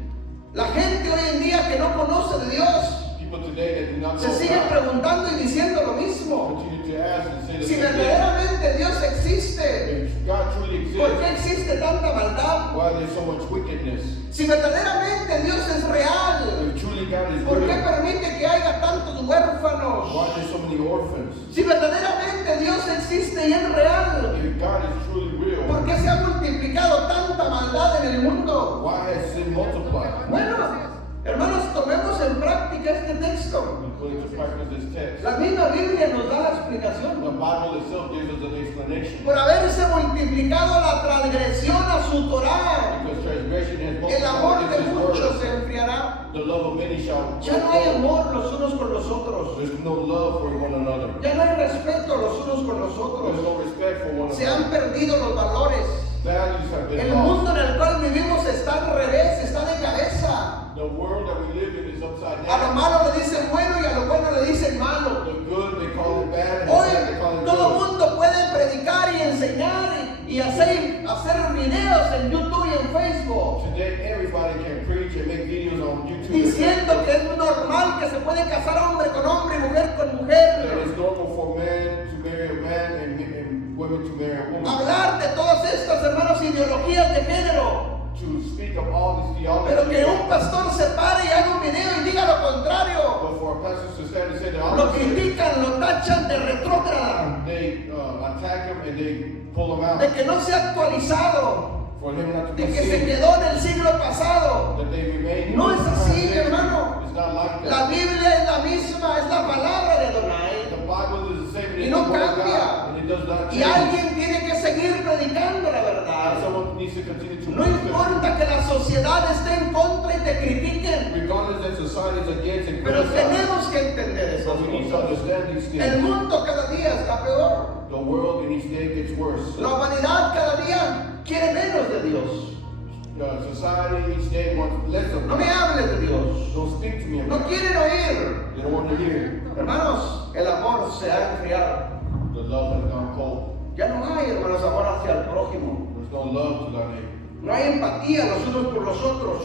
La gente hoy en día que no conoce de Dios, people today that do not se know siguen God preguntando y diciendo lo mismo. continue to ask and say the Si same thing. verdaderamente Dios existe, If God truly ¿por qué exists, existe tanta maldad? why there's so much wickedness? Si verdaderamente Dios es real, If truly God is ¿por qué real, permite que haya tantos huérfanos? why there's so many orphans? Si verdaderamente Dios existe y es real, If God is truly real, ¿por qué se ha multiplicado tanta maldad en el mundo? why has sin multiplied? Bueno, hermanos, tomemos en práctica este texto. We put into practice this text. La misma Biblia nos da la The explicación. Bible itself gives us an explanation. Por haberse multiplicado la transgresión a su Torah, Because transgression has el amor multiplied de against His muchos word. se enfriará. The love of many shall Ya no hay amor los unos con los otros. There's no love for one another. Ya no hay respeto los unos con los There's otros. no respect for one Se another. han perdido los valores. Values have been El lost. mundo en el cual vivimos está al revés, está de cabeza. The world that we live in is upside A lo down. malo le dicen bueno y a lo bueno le dicen malo. The good they call it bad, and the Hoy bad they call it todo el good. mundo puede predicar y enseñar y hacer videos en YouTube y en Facebook Today everybody can preach and make videos on YouTube. diciendo que es normal que se puede casar hombre con hombre y mujer con That mujer. it's normal for man to marry a man and women to marry a woman. Hablar de todas estas, hermanos, ideologías de género. To speak of all this theology. Pero que un pastor se pare y haga un video y diga lo contrario. But for a pastor to stand and say the Lo opposite, critican, lo tachan de retrógrada, they attack him and they pull him out. de que no se ha actualizado, For him not to de be que se seen, quedó en el siglo pasado. that they remain. No es así, mi hermano. It's not like that. La Biblia es la misma, es la palabra de Adonai. The Bible is the same. Y It's no the word of cambia. God, and it does not Y change. alguien tiene que seguir predicando la And verdad. someone needs to continue to No preach the importa que la sociedad esté en contra y te critiquen, truth. Regardless that society is against and pero criticize. tenemos que entender esas But we need to cosas. understand these El things. mundo cada día está peor. The world in each day gets worse. La humanidad cada día quiere menos de Dios. The society each day wants less of No me God. hables de Dios. Don't speak to me No about it. quieren oír. They don't want to hear. Hermanos, el amor se ha enfriado. The love has gone cold. Ya no hay, hermanos, amor hacia el prójimo. There's no love to thy neighbor. No hay empatía los unos por los otros.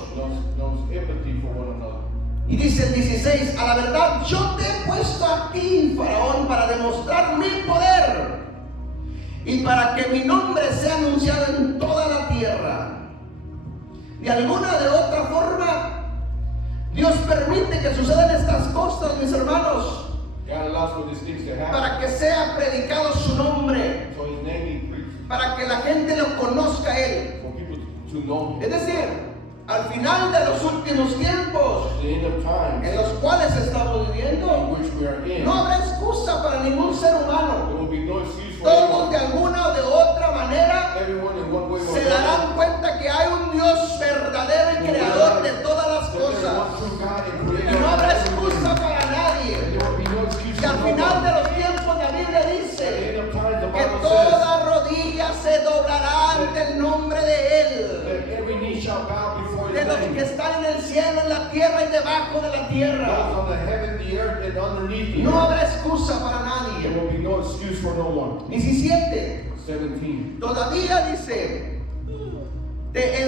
No empathy for one another. Y dice el 16, a la verdad yo te he puesto a ti, Faraón, para demostrar mi poder y para que mi nombre sea anunciado en toda la tierra. De alguna de otra forma, Dios permite que sucedan estas cosas, mis hermanos, God allows for these things to happen. para que sea predicado su nombre, So his name be preached. para que la gente lo conozca a Él. For people to know him. Es decir, al final de los últimos tiempos At the end of en time los cuales estamos viviendo, in which we are in, no habrá excusa para ningún ser humano. there will be no excuse for Todos de anyone. alguna o de otra manera Everyone in one way or se another. darán cuenta que hay un Dios verdadero y creador de todas las That there's cosas. one true God and Y creator no of habrá everything. excusa para nadie. There will be no excuse Y al for final de nobody. los tiempos la Biblia At the dice end of time, the que Bible says toda rodilla se doblará ante el nombre de Él. that every knee shall bow before De his los name. que están en el cielo, en la tierra y debajo de la Those tierra. on the heaven, the earth, and underneath the No earth. habrá excusa para There nadie. will be no excuse for no one. 17. 17. Todavía dice, te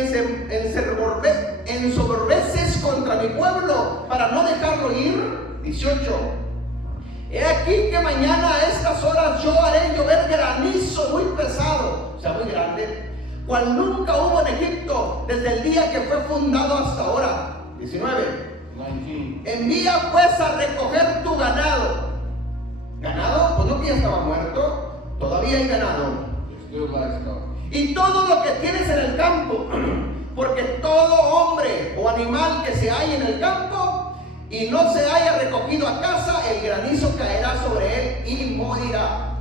ensoberbeces contra mi pueblo para no dejarlo ir. 18. He aquí que mañana a estas horas yo haré llover granizo muy pesado, o sea, muy grande, cual nunca hubo en Egipto desde el día que fue fundado hasta ahora. 19. 19. Envía pues a recoger tu ganado. ¿Ganado? Pues no que ya estaba muerto. Todavía hay ganado. There's still livestock. Y todo lo que tienes en el campo, porque todo hombre o animal que se halla en el campo y no se haya recogido a casa, el granizo caerá sobre él y morirá.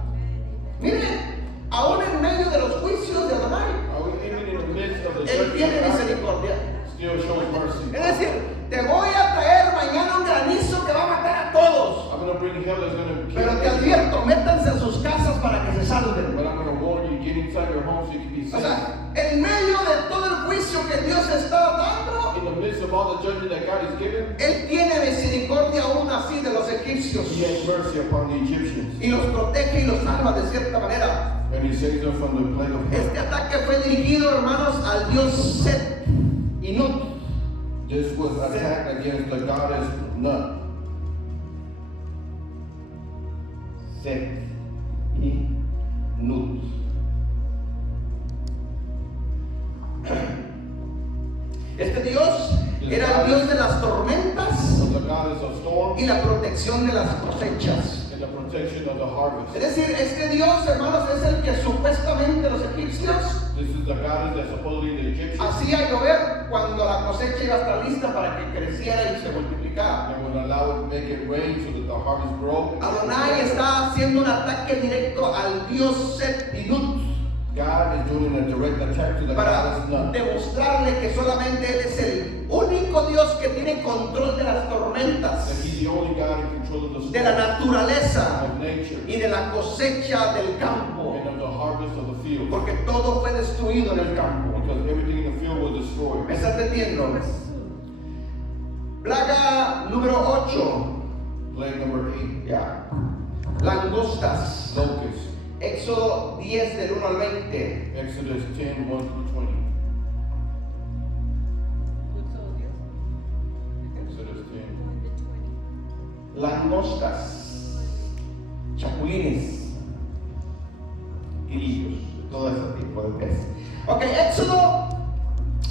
Miren, aún en medio de los juicios de Adonai, Are we even in the midst of the Él judgment tiene of God? misericordia. Still shows mercy. Es decir, te voy a traer mañana un granizo que va a matar a todos. I'm going to bring hell that's going to kill Pero te everyone. advierto, métanse en sus casas para que se salven. But I'm going to warn you, get inside your home so you can be O saved. sea, en medio de todo el juicio que Dios está dando, In the midst of all the judgment that God has given, Él tiene misericordia aún así de los egipcios He has mercy upon the Egyptians. y los protege y los salva de cierta manera. And He saves them from the plague of Este hell. ataque fue dirigido, hermanos, al dios Set y Nut. This was attacked against the goddess Nut. Set y Nut. Este Dios era el Dios de las tormentas So the goddess of storms y la protección de las cosechas. and the protection of the harvest. Es decir, este Dios, hermanos, es el que supuestamente los egipcios This is the goddess that supposedly the Egyptians hacía llover cuando la cosecha iba a estar lista para que creciera y se multiplicara. and would allow it, make it rain so that the harvest grow. Adonai está haciendo un ataque directo al Dios Set y Nut God is doing a direct attack to the para goddess Nut. demostrarle que solamente Él es el único Dios que tiene control de las That tormentas, he's the only God in control of the de la storm, naturaleza of nature, y de la cosecha del campo, and of the harvest of the field. porque todo fue destruido en el campo. Because everything in the field was destroyed. ¿Me está entendiendo? Plaga número 8. Plague number 8, Ya. Langostas. locusts. Éxodo 10 del 1 al 20. Exodus 10, 1 through 20. Exodus 10. Langostas. Chapulines. Grillos. Todo ese tipo de peces. Ok, Éxodo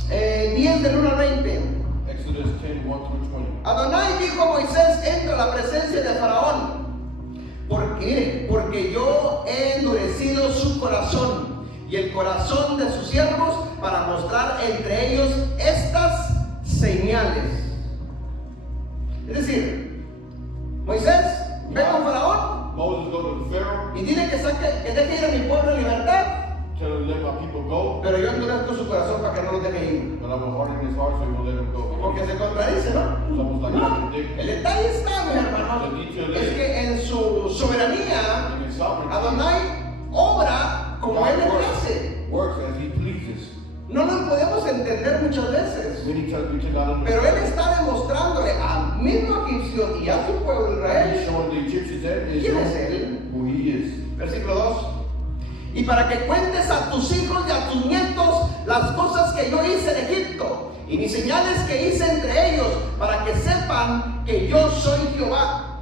10 del 1 al 20. Exodus 10, 1 through 20. Adonai dijo a Moisés: entra a la presencia de Faraón. Porque yo he endurecido su corazón y el corazón de sus siervos para mostrar entre ellos estas señales. Es decir, Moisés, ve con Faraón Moses go to Pharaoh, y dile que deje ir a mi pueblo en libertad, tell him, let my people go, pero yo endurezco su corazón para que no los deje ir. but I will harden his heart so he will let him go. Porque se contradice, ¿no? It's almost like El contradicting. detalle está, mis hermanos, es que en su soberanía In his sovereignty, Adonai obra como Él le place. works as he pleases. No lo podemos entender muchas veces, Many times we cannot pero understand. Él está demostrándole al mismo egipcio y a su pueblo He's Israel showing the Egyptians and quién es Israel Él. who he is. Versículo 2. Y para que cuentes a tus hijos y a tus nietos las cosas que yo hice en Egipto y mis señales que hice entre ellos, para que sepan que yo soy Jehová.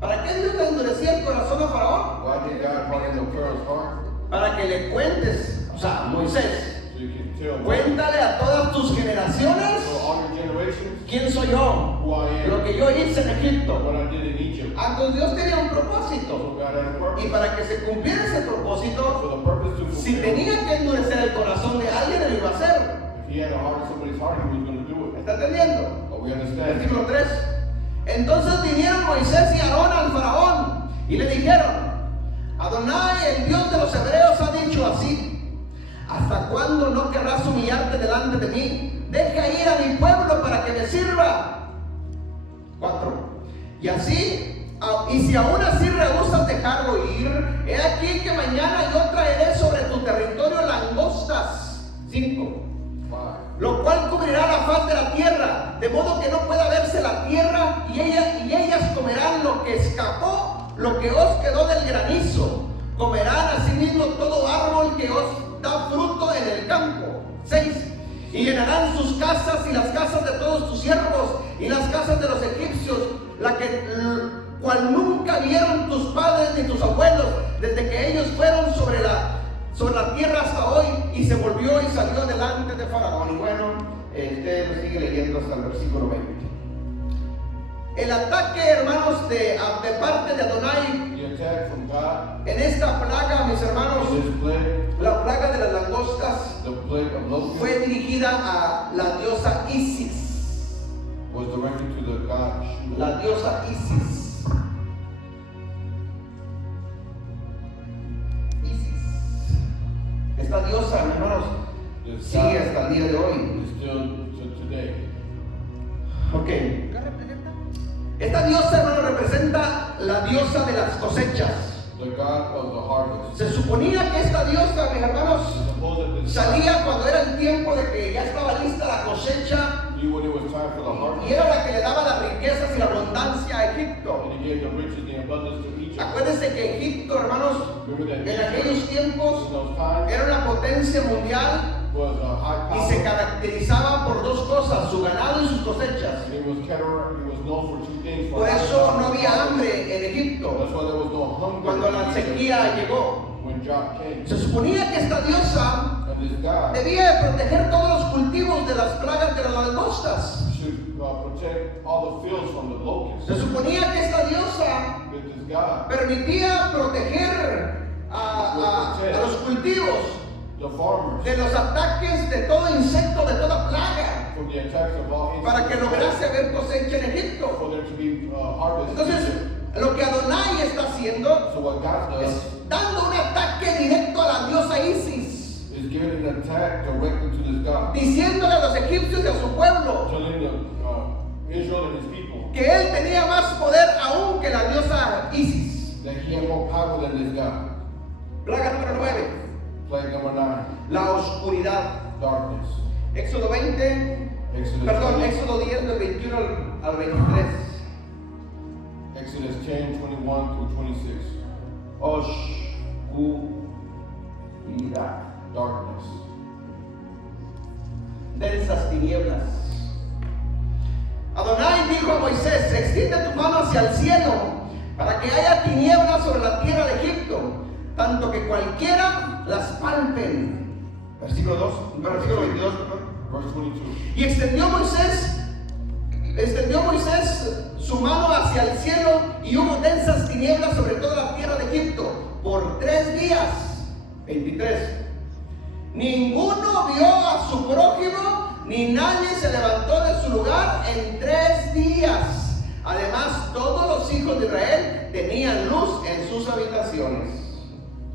¿Para qué Dios le endurecía el corazón a Faraón? Why did God harden the Pharaoh's heart? Para que le cuentes, o sea, Moisés, So you can tell cuéntale a todas tus generaciones so all your generations quién soy yo, who I am, lo que yo hice en Egipto. what I did in Egypt. Entonces Dios tenía un So propósito, God had a purpose. y para que se cumpliera ese propósito, For the purpose to si fulfill. tenía que endurecer el corazón de alguien, lo iba a hacer. If he had to harden somebody's heart, he was going to do ¿Me it. está entendiendo? But we understand. Versículo 3. Entonces vinieron Moisés y Aarón al faraón y le dijeron: Adonai, el Dios de los hebreos, ha dicho así: ¿hasta cuándo no querrás humillarte delante de mí? Deja ir a mi pueblo para que me sirva. 4. Y así, y si aún así rehusas dejarlo ir, he aquí que mañana yo traeré sobre tu territorio langostas. 5. Lo cual cubrirá la faz de la tierra, de modo que no pueda verse la tierra, y ellas comerán lo que escapó, lo que os quedó del granizo. Comerán asimismo todo árbol que os da fruto en el campo. 6. Y llenarán sus casas y las casas de todos tus siervos y las casas de los egipcios, cual nunca vieron tus padres ni tus abuelos, desde que ellos fueron sobre la tierra hasta hoy. Y se volvió y salió delante de Faraón. Y bueno, usted lo sigue leyendo hasta el versículo 20. El ataque, hermanos, de parte de Adonai The attack from God, en esta plaga, mis hermanos, this plague, la plaga de las langostas, the plague of locusts, fue dirigida a la diosa Isis. was directed to the god Shua. La diosa Isis. Isis. Esta diosa, mis hermanos, This sigue god hasta el día de hoy. is still to today. Ok. Esta diosa, hermano, representa la diosa de las cosechas. The god of the harvest. Se suponía que esta diosa, mis hermanos, Suppose that this salía cuando era el tiempo de que ya estaba lista la cosecha, knew when it was time for the y harvest, era la que le daba las riquezas y la abundancia a Egipto. and he gave the riches and the abundance to Egypt. Acuérdense que Egipto, hermanos, Remember that en Egypt, aquellos in tiempos those times, era una potencia mundial was a high y se power, caracterizaba por dos cosas: su ganado y sus cosechas. and it was known for two things. Por eso no había hambre en Egipto. That's why there was no hunger. cuando la in Egypt sequía llegó. when drought came. Se suponía que esta diosa And this God debía de proteger todos los cultivos de las plagas de las langostas. should protect all the fields from the locusts. Se suponía que esta diosa That this God, permitía proteger a los cultivos the farmers, de los ataques de todo insecto, de toda plaga, from the attacks of all para que insects, lograse haber cosecha en Egipto. for there to be harvest. Entonces, lo que Adonai está haciendo So what God es does dando un ataque directo a la diosa Isis, is giving an attack directly to this God, diciéndole a los egipcios y a su pueblo telling the Israel and his people que él tenía más poder aún que la diosa Isis. that he had more power than this God. Plaga número 9, Plague number 9, la oscuridad. darkness. Éxodo 20, Exodus perdón, 20, Éxodo 10 del 21 al 23. Exodus 10, 21 through 26. Oscuridad. Darkness. Densas tinieblas. Adonai dijo a Moisés: extiende tu mano hacia el cielo para que haya tinieblas sobre la tierra de Egipto, tanto que cualquiera las palpen. Versículo 22. Perdón. Verse 22. Y extendió Moisés su mano hacia el cielo, y hubo densas tinieblas sobre toda la tierra de Egipto por 3 días. 23. Ninguno vio a su prójimo, ni nadie se levantó de su lugar en 3 días. Además, todos los hijos de Israel tenían luz en sus habitaciones.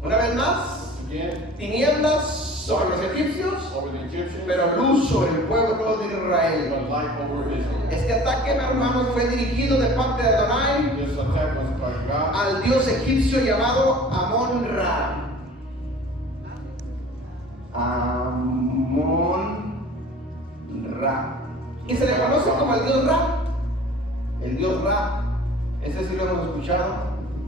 Una vez más, Again, tinieblas sobre los egipcios, over the Egyptians, pero luz sobre el pueblo de Israel. but light over Israel. Este ataque, mis hermanos, fue dirigido de parte de Adonai This attack was by God al dios egipcio llamado Amon-Ra. Amon-Ra. Y se le conoce como el dios Ra. El dios Ra. Ese sí lo hemos escuchado.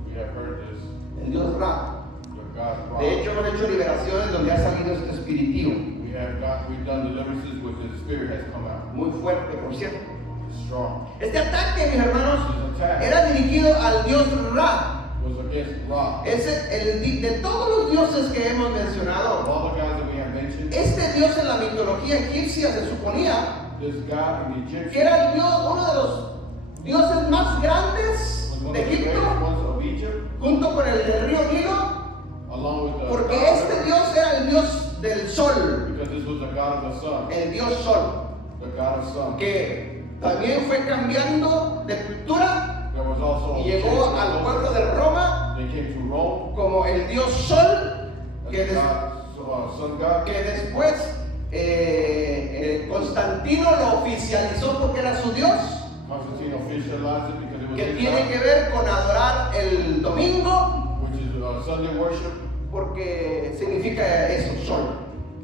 We have heard this. El dios Ra. The God Ra. De hecho, hemos hecho liberaciones donde ha salido este espiritivo. We've done deliverances with the spirit has come out. Muy fuerte, por cierto. It's strong. Este ataque, mis hermanos, This attack era dirigido al dios Ra. was against Ra. De todos los dioses que hemos Of mencionado, all the gods that we have mentioned, este dios en la mitología egipcia se suponía this God in the que Egyptian era el dios, uno de los dioses más grandes was one de of the greatest Egipto, ones of Egypt, junto con el del río Nilo, along with the porque God este dios era el dios del sol, because this was the God of the sun, el dios sol, the God of sun. que también fue cambiando de cultura There was also y llegó al pueblo de Roma They came to Rome, como el dios sol, as que, sun God, que después Constantino lo oficializó porque era su dios, Constantine officialized it because it was que his tiene God, que ver con adorar el domingo, which is Sunday worship, porque significa eso, sol.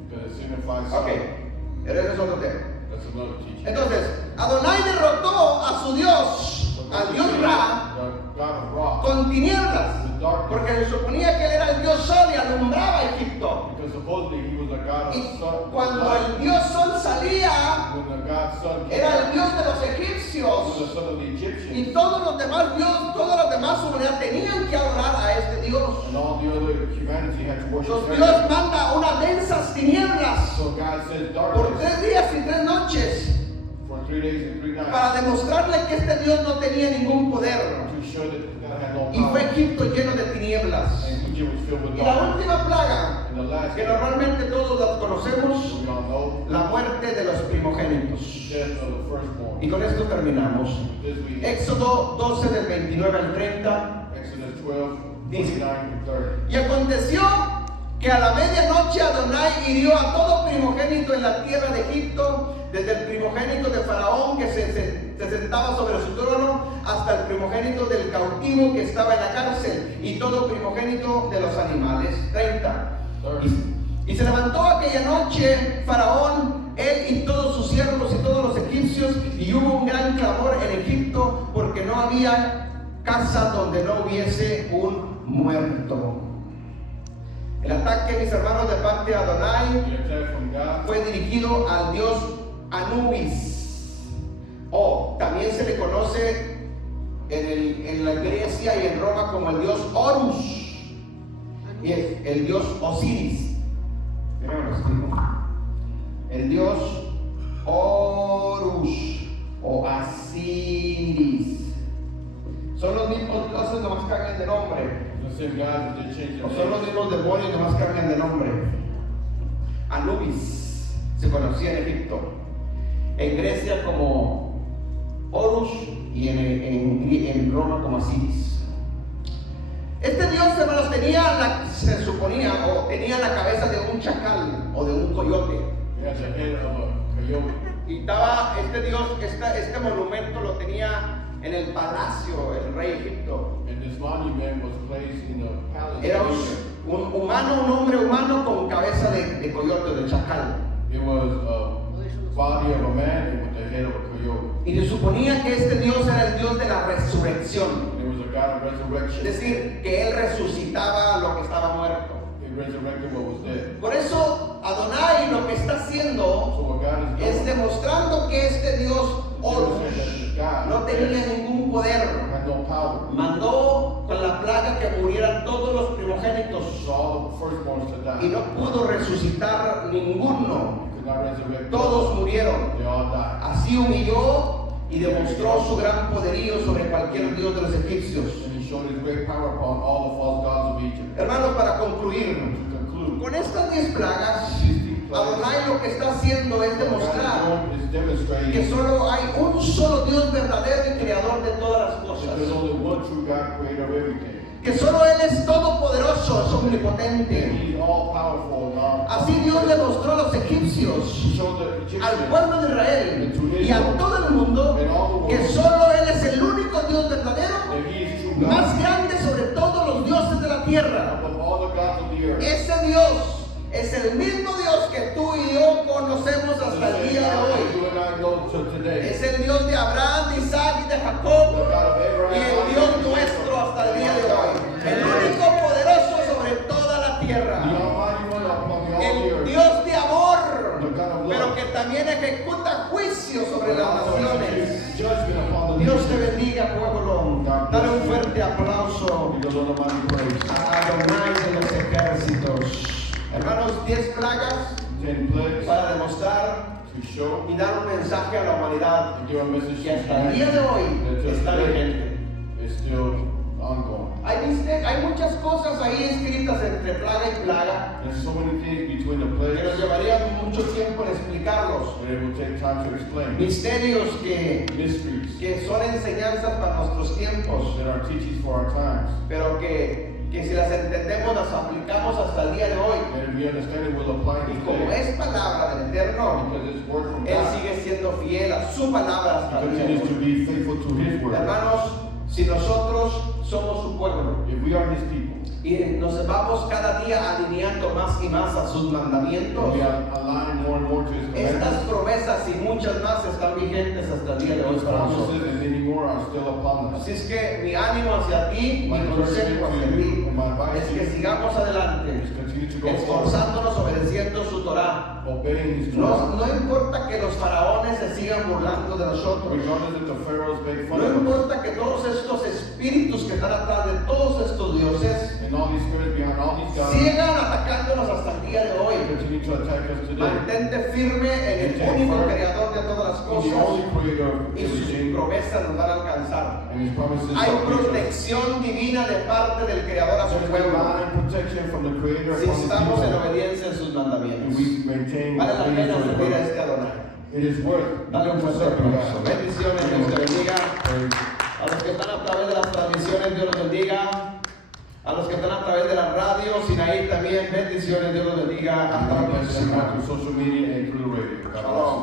because it signifies Ok, sun. pero ese es otro tema. That's another teaching. Entonces, Adonai derrotó a su dios, al dios Ra, The God of Ra, con tinieblas, with darkness, porque se suponía que él era el dios sol y alumbraba a Egipto. because supposedly he was the God of Y sun. cuando light. el dios sol salía, When the God sun came era out, el dios de los he was egipcios. the son of the Egyptians, Y todos los demás dios, todas las demás humanidad tenían que adorar a este Dios. and all the other humanity had to worship Los him. Dios manda unas densas tinieblas So God says por darkness 3 días y 3 noches for 3 days and 3 nights para demostrarle que este Dios no tenía ningún poder. to show that God had no Y fue power. Egipto lleno de tinieblas. And Egypt was filled with Y la darkness. última plaga, And the last que one, normalmente todos la conocemos, we all know, la muerte de los primogénitos. death of the firstborn. Y con esto terminamos. This week, Éxodo 12 del 29 al 30. Exodus 12, Dice. 29 to 30. Y aconteció que a la medianoche Adonai hirió a todo primogénito en la tierra de Egipto, desde el primogénito de Faraón que se sentaba sobre su trono, hasta el primogénito del cautivo que estaba en la cárcel, y todo primogénito de los animales. 30. Y se levantó aquella noche Faraón, él y todos sus siervos y todos los egipcios, y hubo un gran clamor en Egipto, porque no había casa donde no hubiese un muerto. El ataque, mis hermanos, de parte de Adonai The attack from God fue dirigido al dios Anubis, o también se le conoce en la Grecia Grecia y en Roma como el dios Horus y el dios Osiris. Primero lo explico. El dios Horus o Asiris son los mismos dioses, nomás cambian de nombre. The same God, but they changed O the son los name. mismos demonios, nomás cambian de nombre. Anubis se conocía en Egipto, en Grecia como Horus y en Roma como Asiris. Este dios, hermanos, se suponía, o tenía la cabeza de un chacal o de un coyote. He had the head of a coyote. Y estaba este dios, este monumento lo tenía en el palacio del rey Egipto. And this monument was placed in the palace. Era of Egypt. un hombre humano con cabeza de coyote, de chacal. It was a body of a man and with the head of a coyote. Y se suponía que este Dios era el Dios de la resurrección. It was a God of Es resurrection. decir, que Él resucitaba lo que estaba muerto. He resurrected what was dead. Por eso Adonai lo que está haciendo So what God is es doing, demostrando que este Dios Horus no tenía ningún poder. had no power. Mandó con la plaga que murieran todos los primogénitos So all the firstborns to y die. no pudo resucitar ninguno. Could not resurrect. Todos murieron. They all died. Así humilló y demostró su gran poderío sobre cualquier dios de los egipcios. And he showed his great power upon all the false gods of Egypt. Hermanos, para concluir, To conclude, con estas 10 plagas, these 10 plagues, Adonai lo que está haciendo es what God demostrar is doing is demonstrating que solo hay un solo Dios verdadero y creador de todas las that cosas. there's only one true God, creator of everything. Que solo Él es todopoderoso, es And omnipotente. he's all powerful and all. Así Dios le mostró a los egipcios, He showed the al Egyptians pueblo de Israel y a todo el mundo que solo Él es el único Dios verdadero, that he is true God. más grande sobre todos los dioses de la tierra. Above all the gods of the earth. Ese Dios es el mismo Dios que tú y yo conocemos hasta el día de hoy. You and I know to today. Es el Dios de Abraham, de Isaac y de Jacob y el Dios nuestro hasta el día de hoy. El único poderoso sobre toda la The tierra. Almighty One upon all the El earth. Dios de amor, pero que también ejecuta juicio sobre las naciones. Judgment upon the Dios te nations. bendiga, pueblo. Dale un fuerte aplauso Because of the mighty praise. a Adonai de los ejércitos. Hermanos, 10 plagas 10 plagues para demostrar to show y dar un mensaje a la humanidad and give a message que to hasta el día de hoy that just está today vigente. is still ongoing. Hay muchas cosas ahí escritas entre plaga y plaga There's so many things between the que nos plagues llevaría mucho tiempo en explicarlos. that it will take time to explain. Misterios Mysteries que son enseñanzas para nuestros tiempos, that are teachings for our times. pero que si las entendemos las aplicamos hasta el día de hoy. And if we understand it, we'll apply Y it como today. es palabra del Eterno, Because it's word from Él God. sigue siendo fiel a su palabra He hasta el día de continues to hoy. be faithful to His word. Hermanos, si nosotros somos su pueblo If we are His people, y nos vamos cada día alineando más y más a sus mandamientos, we are aligning more and more to His estas commandments. promesas y muchas más están vigentes hasta el día de hoy Those para nosotros. promises and many more are still upon us. Así es que mi ánimo hacia ti, mi consejo hacia ti, es que sigamos adelante, Just continue to go forward, esforzándonos obedeciendo su Torah. obeying His No, Torah. no importa que los faraones se sigan burlando de nosotros. Regardless if the pharaohs make fun No of us, importa que todos estos espíritus que están atrás de todos estos dioses and all these spirits behind all these gods sigan atacándonos hasta el día de hoy. continue to attack us today. Mantente firme en el único creador de todas las He's the only cosas creator of y sus everything, promesas nos van a alcanzar. and His promises Hay shall reach us. protección divina de parte del creador a su There's pueblo divine protection from the Creator si upon His estamos en people, obediencia en sus and mandamientos. we maintain Vale la pena obedience to His servir a word. este Adonai. It is worth Dale un fuerte aplauso. Bendiciones, Dios te bendiga. A los que están a través de las transmisiones, Dios los bendiga. A los que están a través de la radio, Sinaí también, bendiciones, Dios los bendiga. Hasta la próxima. Through social media and through the radio. God bless. Shalom.